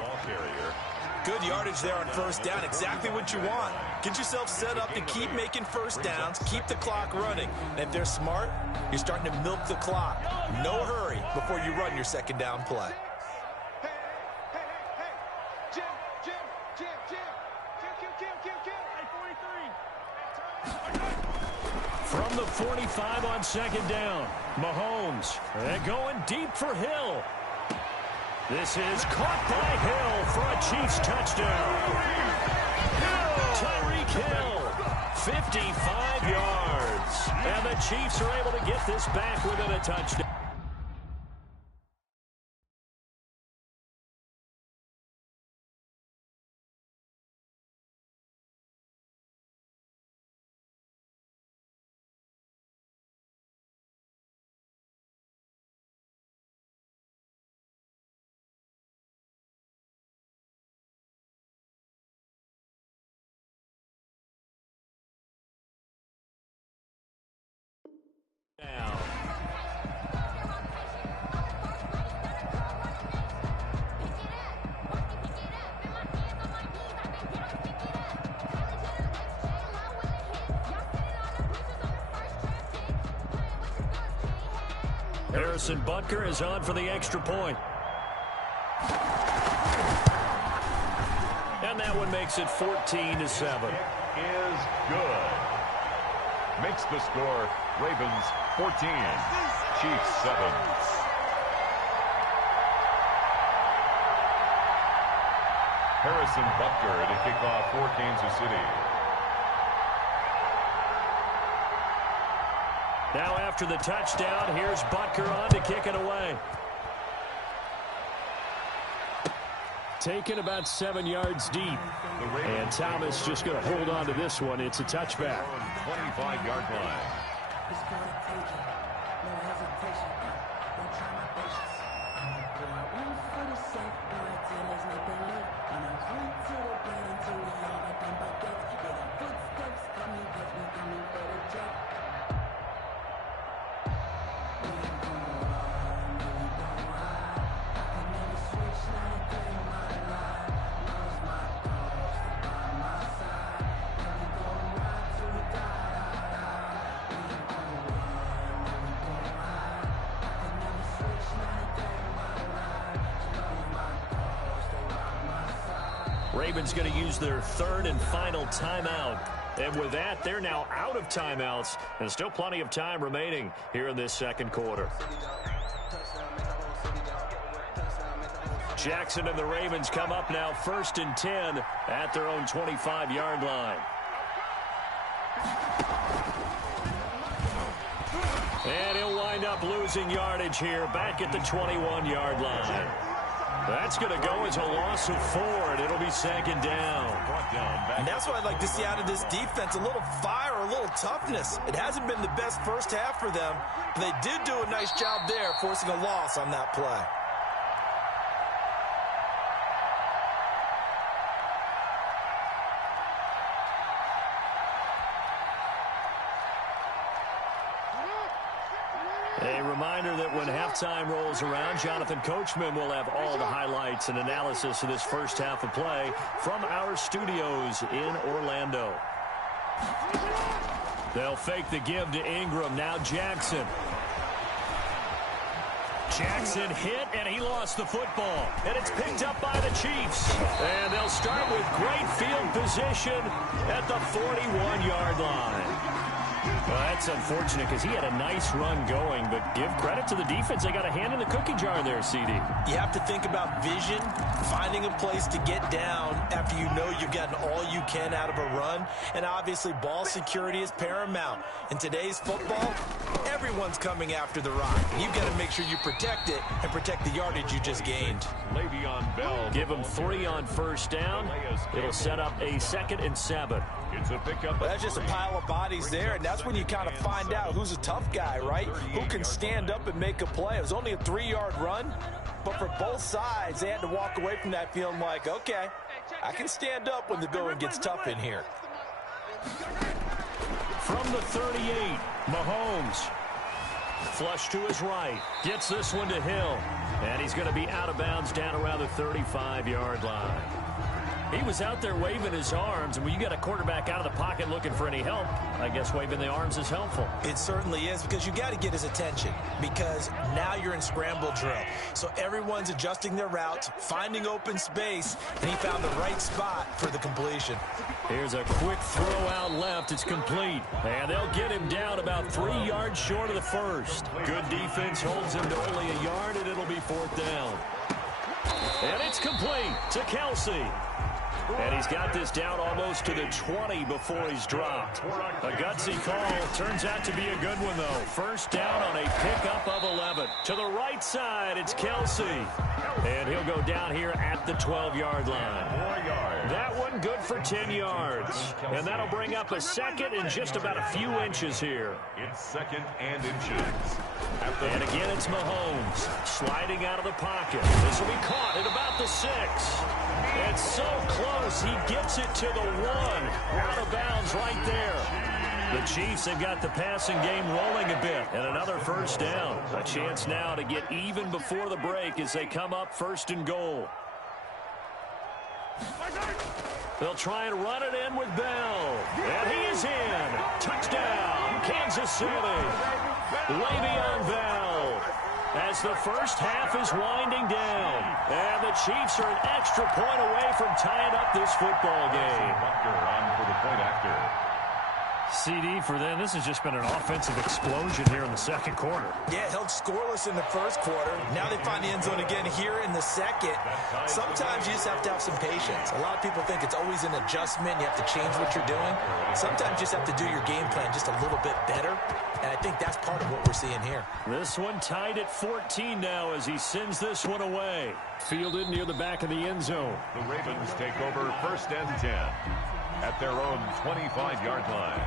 Good yardage there on 1st down. Exactly what you want. Get yourself set up to keep making 1st downs. Keep the clock running. And if they're smart, you're starting to milk the clock. No hurry before you run your 2nd down play. From the 45 on 2nd down, Mahomes. And going deep for Hill. This is caught by Hill for a Chiefs touchdown. Tyreek Hill, 55 yards. And the Chiefs are able to get this back within a touchdown. Harrison Butker is on for the extra point. And that one makes it 14-7. Is good. Makes the score Ravens 14, Chiefs 7. Harrison Butker to kick off for Kansas City. Now after the touchdown, here's Butker on to kick it away. Taken about 7 yards deep. And Thomas just going to hold on to this one. It's a touchback. 25-yard line. It's for the taking. No hesitation. Don't try my patience. Boy, I went for the safe. Boy, till it's make believe. And I went to the plane until we all got them buckets. Yeah, the footsteps coming, cause we coming for the jet. We ain't gon' run, no, we gon' hide. I can never switch, now they play my life. Lost my dogs, they by my side. And we gon' ride till we die. We ain't gon' run, no, we gon' hide. I can never switch, now they play my life. Lost my dogs, they by my side. Ravens going to use their third and final timeout. And with that, they're now out of timeouts, and still plenty of time remaining here in this second quarter. Jackson and the Ravens come up now 1st and 10 at their own 25-yard line. And he'll wind up losing yardage here back at the 21-yard line. That's going to go as a loss of 4, and it'll be 2nd down. And that's what I'd like to see out of this defense, a little fire, a little toughness. It hasn't been the best first half for them, but they did do a nice job there, forcing a loss on that play. A reminder that when halftime rolls around, Jonathan Coachman will have all the highlights and analysis of this first half of play from our studios in Orlando. They'll fake the give to Ingram. Now Jackson. Jackson hit, and he lost the football. And it's picked up by the Chiefs. And they'll start with great field position at the 41-yard line. Well, that's unfortunate because he had a nice run going, but give credit to the defense. They got a hand in the cookie jar there, CD. You have to think about vision, finding a place to get down after you know you've gotten all you can out of a run, and obviously ball security is paramount. In today's football, everyone's coming after the rock. You've got to make sure you protect it and protect the yardage you just gained. Le'Veon Bell. Give him 3 on first down. It'll set up a 2nd and 7. It's a pickup. But that's just a pile of bodies there, and that's when you kind of find out who's a tough guy, right? Who can stand up and make a play. It was only a 3-yard run, but for both sides, they had to walk away from that feeling like, okay, I can stand up when the going gets tough in here. From the 38, Mahomes. Flush to his right. Gets this one to Hill. And he's going to be out of bounds down around the 35-yard line. He was out there waving his arms, and when you got a quarterback out of the pocket looking for any help, I guess waving the arms is helpful. It certainly is, because you got to get his attention, because now you're in scramble drill. So everyone's adjusting their routes, finding open space, and he found the right spot for the completion. Here's a quick throw out left. It's complete. And they'll get him down about 3 yards short of the first. Good defense holds him to only a yard, and it'll be 4th down. And it's complete to Kelsey. And he's got this down almost to the 20 before he's dropped. A gutsy call. Turns out to be a good one, though. First down on a pickup of 11. To the right side, it's Kelsey. And he'll go down here at the 12-yard line. 4 yards. That one good for 10 yards. And that'll bring up a 2nd and just about a few inches here. It's 2nd and inches. And again, it's Mahomes sliding out of the pocket. This will be caught at about the 6. It's so close, he gets it to the 1. Out of bounds right there. The Chiefs have got the passing game rolling a bit. And another first down. A chance now to get even before the break as they come up 1st and goal. They'll try and run it in with Bell. And he is in. Touchdown, Kansas City. Le'Veon Bell. As the first half is winding down. And the Chiefs are an extra point away from tying up this football game. On for the point after. CD for them, this has just been an offensive explosion here in the second quarter. Yeah, held scoreless in the first quarter. Now they find the end zone again here in the second. Sometimes you just have to have some patience. A lot of people think it's always an adjustment. You have to change what you're doing. Sometimes you just have to do your game plan just a little bit better. And I think that's part of what we're seeing here. This one tied at 14 now as he sends this one away. Fielded near the back of the end zone. The Ravens take over 1st and 10 at their own 25-yard line.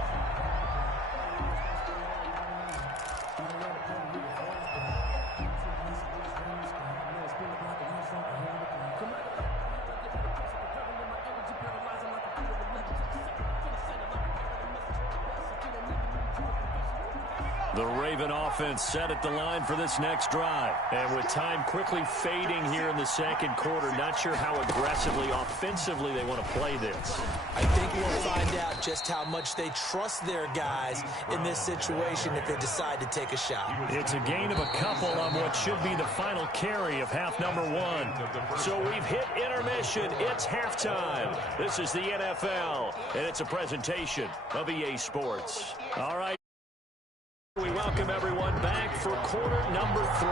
The Raven offense set at the line for this next drive. And with time quickly fading here in the second quarter, not sure how aggressively, offensively they want to play this. I think we'll find out just how much they trust their guys in this situation if they decide to take a shot. It's a gain of a couple on what should be the final carry of half number one. So we've hit intermission. It's halftime. This is the NFL, and it's a presentation of EA Sports. All right. We welcome everyone back for quarter number 3.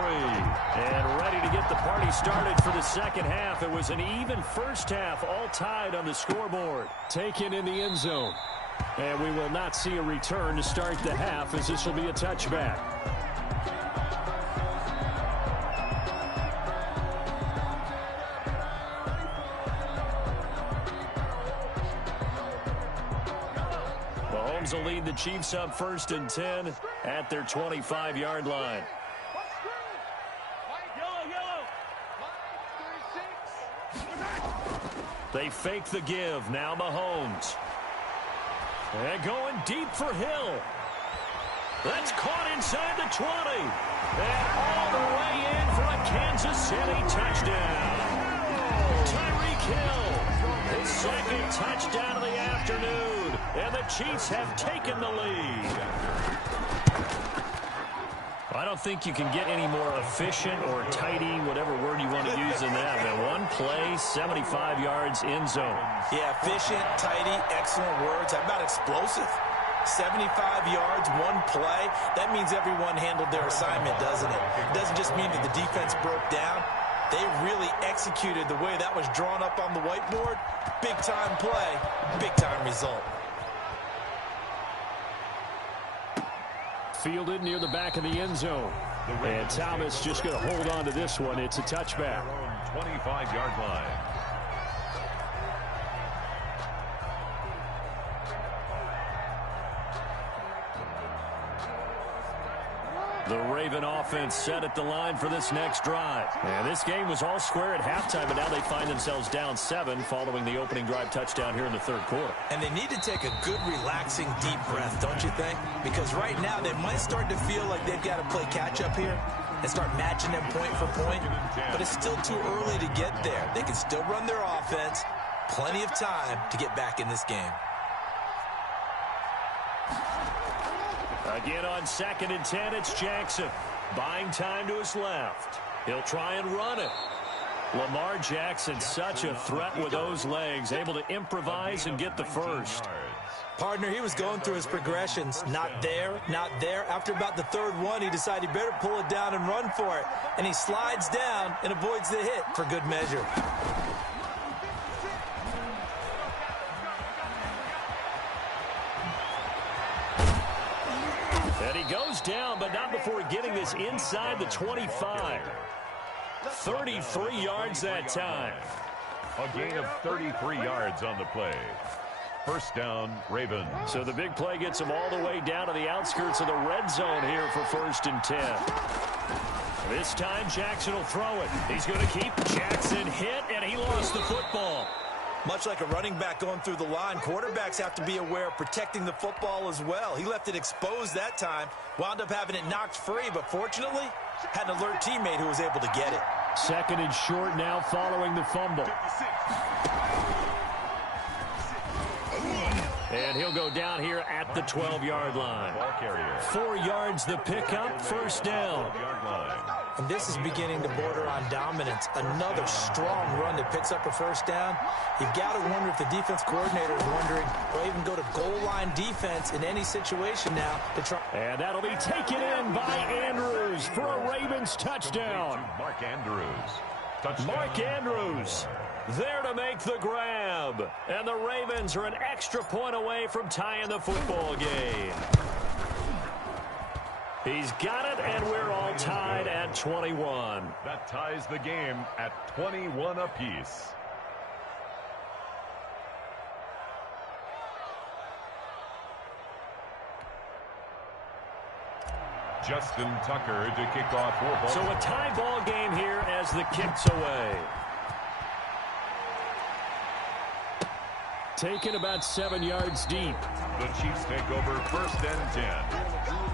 And ready to get the party started for the second half. It was an even first half, all tied on the scoreboard. Taken in the end zone. And we will not see a return to start the half, as this will be a touchback. Mahomes will lead the Chiefs up 1st and 10 at their 25-yard line. They fake the give. Now Mahomes. And going deep for Hill. That's caught inside the 20. And all the way in for a Kansas City touchdown. Tyreek Hill, his second touchdown of the afternoon. And the Chiefs have taken the lead. I don't think you can get any more efficient or tidy, whatever word you want to use in that, than one play, 75 yards in zone. Yeah, efficient, tidy, excellent words. How about explosive? 75 yards, one play. That means everyone handled their assignment, doesn't it? It doesn't just mean that the defense broke down. They really executed the way that was drawn up on the whiteboard. Big-time play, big-time result. Fielded near the back of the end zone. And Thomas just going to hold on to this one. It's a touchback. 25-yard line. The Raven offense set at the line for this next drive. And this game was all square at halftime, but now they find themselves down 7 following the opening drive touchdown here in the third quarter. And they need to take a good, relaxing, deep breath, don't you think? Because right now they might start to feel like they've got to play catch-up here and start matching them point for point. But it's still too early to get there. They can still run their offense. Plenty of time to get back in this game. Again on 2nd and 10, it's Jackson. Buying time to his left. He'll try and run it. Lamar Jackson, such a threat with those legs, able to improvise and get the first. Partner, he was going through his progressions. Not there, not there. After about the third one, he decided he better pull it down and run for it. And he slides down and avoids the hit for good measure. And he goes down, but not before getting this inside the 25. 33 yards that time. A gain of 33 yards on the play. First down, Ravens. So the big play gets them all the way down to the outskirts of the red zone here for 1st and 10. This time Jackson will throw it. He's going to keep Jackson hit, and he lost the football. Much like a running back going through the line, quarterbacks have to be aware of protecting the football as well. He left it exposed that time, wound up having it knocked free, but fortunately, had an alert teammate who was able to get it. 2nd and short now following the fumble. And he'll go down here at the 12-yard line. 4 yards the pickup, first down. And this is beginning to border on dominance. Another strong run that picks up a first down. You've got to wonder if the defense coordinator is wondering, or even go to goal line defense in any situation now to try. And that'll be taken in by Andrews for a Ravens touchdown. Mark Andrews. Touchdown. Mark Andrews there to make the grab. And the Ravens are an extra point away from tying the football game. He's got it, and we're all tied at 21. That ties the game at 21 apiece. Justin Tucker to kick off for Baltimore. So a tie ball game here as the kick's away. Taken about 7 yards deep. The Chiefs take over 1st and 10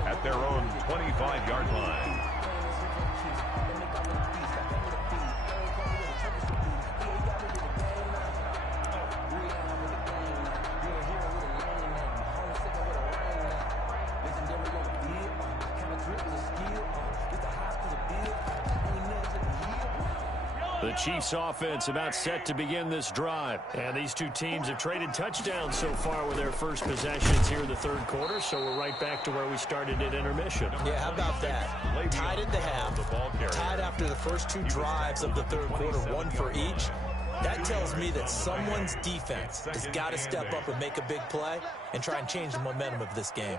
at at their own 25-yard line. The Chiefs offense about set to begin this drive. And these two teams have traded touchdowns so far with their first possessions here in the third quarter. So we're right back to where we started at intermission. Yeah, how about that? Tied at the half, tied after the first two drives of the third quarter, one for each. That tells me that someone's defense has got to step up and make a big play and try and change the momentum of this game.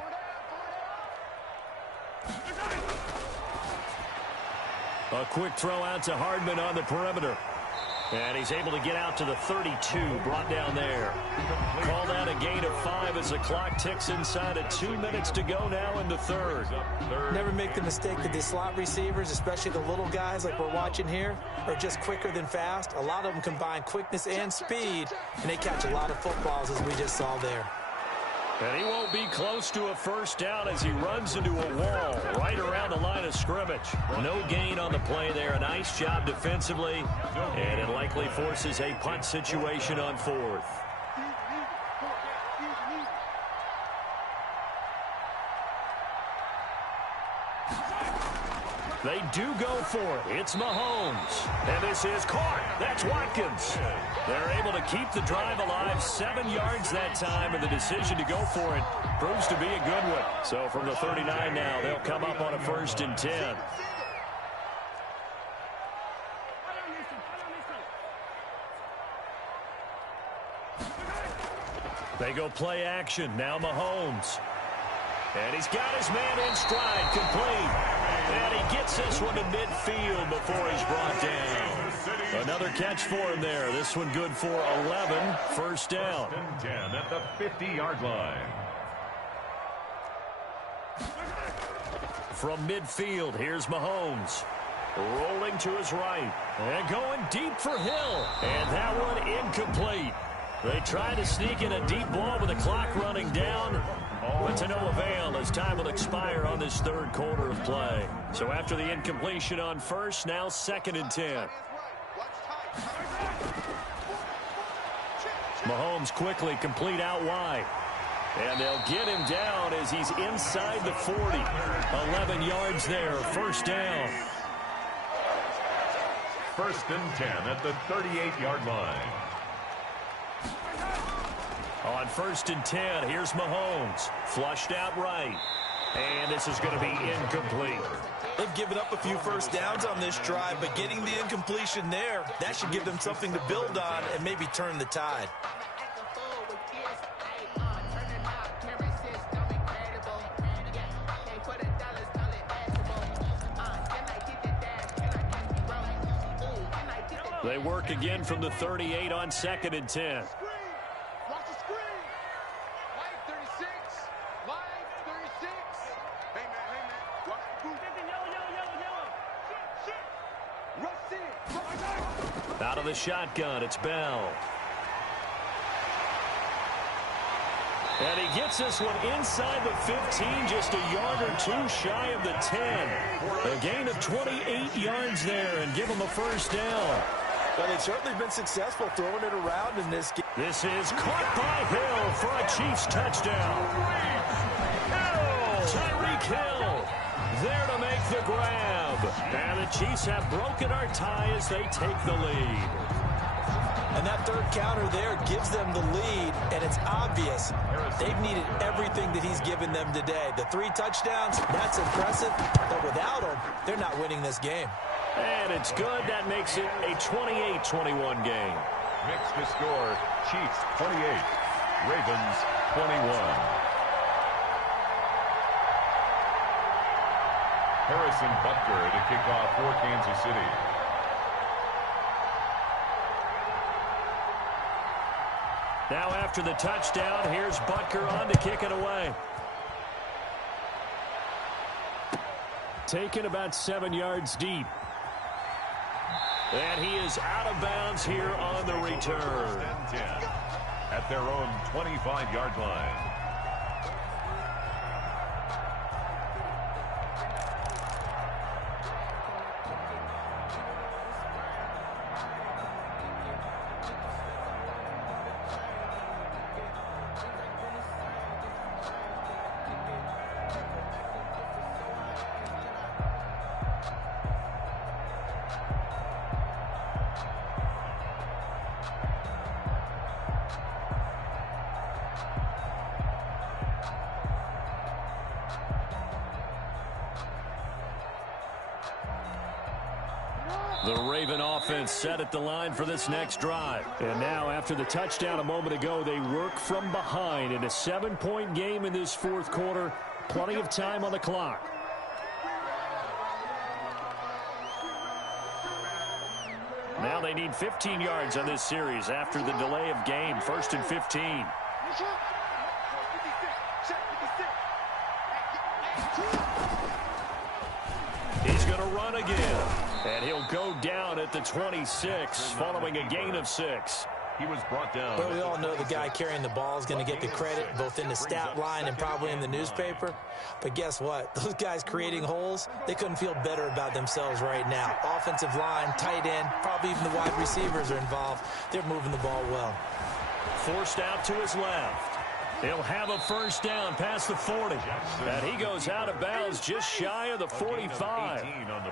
A quick throw out to Hardman on the perimeter. And he's able to get out to the 32, brought down there. Call that a gain of 5 as the clock ticks inside of 2 minutes to go now in the third. Never make the mistake that the slot receivers, especially the little guys like we're watching here, are just quicker than fast. A lot of them combine quickness and speed, and they catch a lot of footballs as we just saw there. And he won't be close to a first down as he runs into a wall right around the line of scrimmage. No gain on the play there. A nice job defensively. And it likely forces a punt situation on fourth. They do go for it. It's Mahomes. And this is caught. That's Watkins. They're able to keep the drive alive. 7 yards that time, and the decision to go for it proves to be a good one. So from the 39 now, they'll come up on a 1st and 10. They go play action. Now Mahomes. And he's got his man in stride, complete. And he gets this one to midfield before he's brought down. Another catch for him there. This one good for 11. First down. 10 at the 50-yard line. From midfield, here's Mahomes. Rolling to his right. And going deep for Hill. And that one incomplete. They try to sneak in a deep ball with the clock running down. But to no avail as time will expire on this third quarter of play. So after the incompletion on first, now 2nd and 10. Mahomes quickly complete out wide. And they'll get him down as he's inside the 40. 11 yards there, first down. 1st and 10 at the 38-yard line. On 1st and 10, here's Mahomes. Flushed out right. And this is going to be incomplete. They've given up a few first downs on this drive, but getting the incompletion there, that should give them something to build on and maybe turn the tide. They work again from the 38 on 2nd and 10. Out of the shotgun, it's Bell. And he gets this one inside the 15, just a yard or two shy of the 10. A gain of 28 yards there and give him a first down. Well, they've certainly been successful throwing it around in this game. This is caught by Hill for a Chiefs touchdown. Tyreek Hill there to make the grab. And the Chiefs have broken our tie as they take the lead. And that third counter there gives them the lead, and it's obvious they've needed everything that he's given them today. The 3 touchdowns, that's impressive, but without him, they're not winning this game. And it's good. That makes it a 28-21 game. Mix the score, Chiefs 28, Ravens 21. Harrison Butker to kick off for Kansas City. Now after the touchdown, here's Butker on to kick it away. Taken about 7 yards deep. And he is out of bounds here on the return. 10 at their own 25-yard line. The Raven offense set at the line for this next drive. And now, after the touchdown a moment ago, they work from behind in a 7-point game in this fourth quarter. Plenty of time on the clock. Now they need 15 yards on this series after the delay of game. 1st and 15. He's going to run again. And he'll go down at the 26 following a gain of 6. He was brought down. But we all know the guy carrying the ball is going to get the credit both in the stat line and probably in the newspaper. But guess what? Those guys creating holes, they couldn't feel better about themselves right now. Offensive line, tight end, probably even the wide receivers are involved. They're moving the ball well. Forced out to his left. He'll have a first down past the 40. And he goes out of bounds just shy of the 45.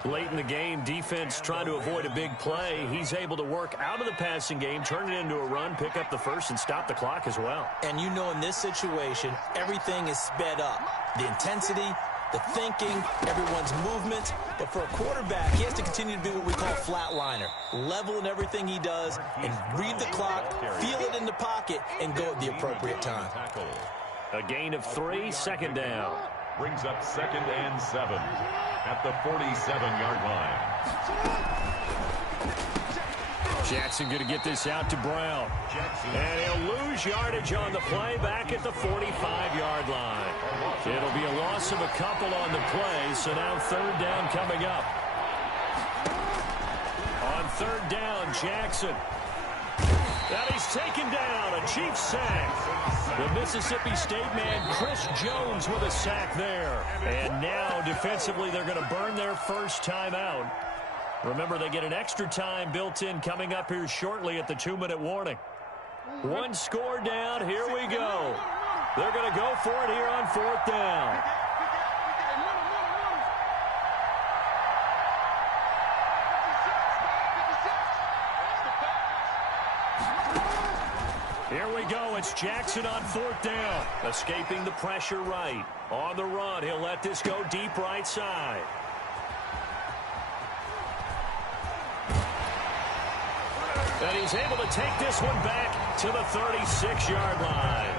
Late in the game, defense trying to avoid a big play. He's able to work out of the passing game, turn it into a run, pick up the first, and stop the clock as well. And you know in this situation, everything is sped up. The intensity, the thinking, everyone's movement. But for a quarterback, he has to continue to be what we call flatliner. Level in everything he does and read the clock, feel it in the pocket, and go at the appropriate time. A gain of 3, second down. Brings up 2nd and 7 at the 47-yard line. Jackson going to get this out to Brown. And he'll lose yardage on the play back at the 45-yard line. It'll be a loss of a couple on the play, so now 3rd down coming up. On 3rd down, Jackson. And he's taken down, a Chiefs sack. The Mississippi State man, Chris Jones, with a sack there. And now, defensively, they're going to burn their first timeout. Remember, they get an extra time built in coming up here shortly at the 2-minute warning. 1 score down, here we go. They're going to go for it here on 4th down. Here we go. It's Jackson on 4th down. Escaping the pressure right. On the run, he'll let this go deep right side. And he's able to take this one back to the 36-yard line.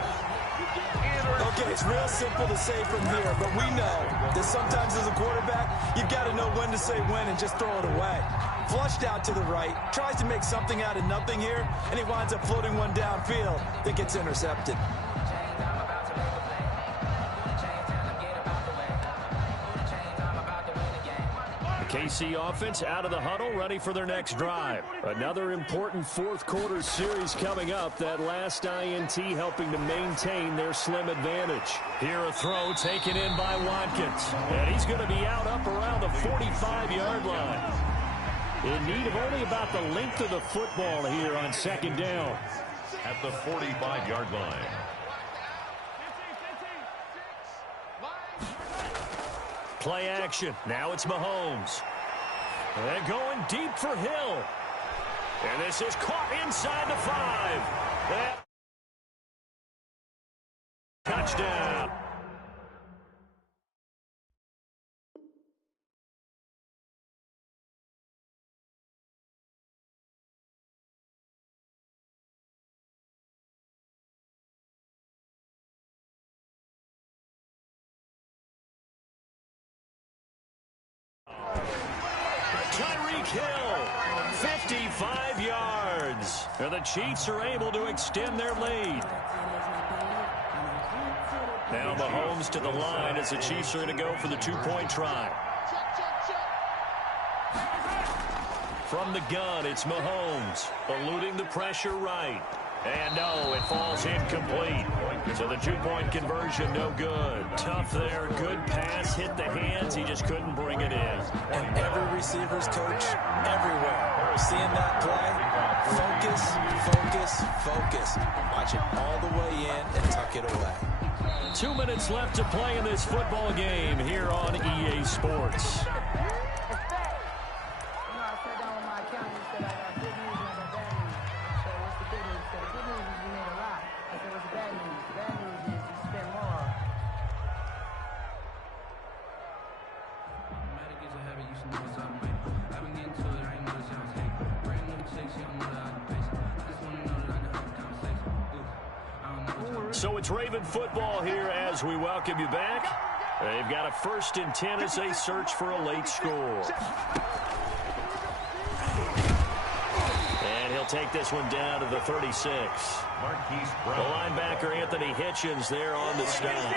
Okay, it's real simple to say from here, but we know that sometimes as a quarterback, you've got to know when to say when and just throw it away. Flushed out to the right, tries to make something out of nothing here, and he winds up floating one downfield that gets intercepted. KC offense out of the huddle, ready for their next drive. Another important fourth quarter series coming up. That last INT helping to maintain their slim advantage. Here a throw taken in by Watkins. And he's going to be out up around the 45-yard line. In need of only about the length of the football here on 2nd down. At the 45-yard line. Play action. Now it's Mahomes. And going deep for Hill. And this is caught inside the 5. Touchdown. Tyreek Hill, 55 yards. And the Chiefs are able to extend their lead. Now Mahomes to the line as the Chiefs are going to go for the 2-point try. From the gun, it's Mahomes, eluding the pressure right. And no, it falls incomplete. So the 2-point conversion, no good. Tough there, good pass, hit the hands. He just couldn't bring it in. And every receiver's coach, everywhere, seeing that play, focus, focus, focus. Watch it all the way in and tuck it away. 2 minutes left to play in this football game here on EA Sports. I've been getting to it, I ain't So it's Raven football here as we welcome you back. They've got a 1st and 10 as they search for a late score. And he'll take this one down to the 36. The linebacker Anthony Hitchens there on the stop.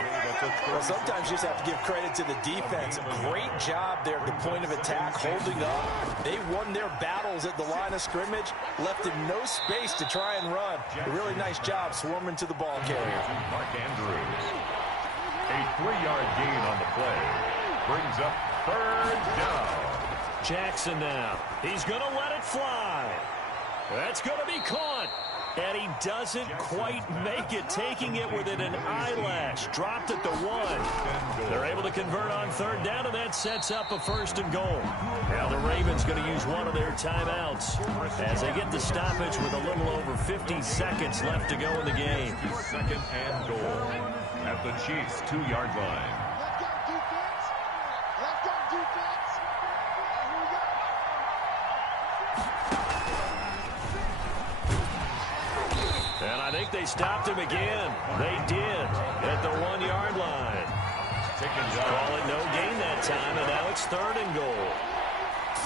Well, sometimes you just have to give credit to the defense. Great job there at the point of attack, holding up. They won their battles at the line of scrimmage, left him no space to try and run. A really nice job swarming to the ball carrier. Mark Andrews. A 3-yard gain on the play. Brings up 3rd down. Jackson now. He's going to let it fly. That's going to be caught. And he doesn't quite make it, taking it within an eyelash. Dropped at the 1. They're able to convert on 3rd down, and that sets up a 1st and goal. Now the Ravens going to use one of their timeouts as they get the stoppage with a little over 50 seconds left to go in the game. 2nd and goal at the Chiefs' 2-yard line. And I think they stopped him again. They did at the 1-yard line. Call it no gain that time, and now it's 3rd and goal.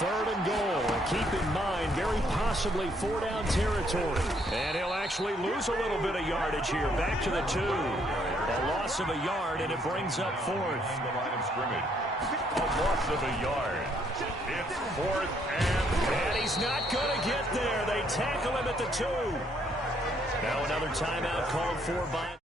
3rd and goal. And keep in mind, very possibly 4-down territory. And he'll actually lose a little bit of yardage here. Back to the 2. A loss of a yard, and it brings up 4th. The line of scrimmage. A loss of a yard. It's 4th and he's not going to get there. They tackle him at the 2. Now another timeout called for by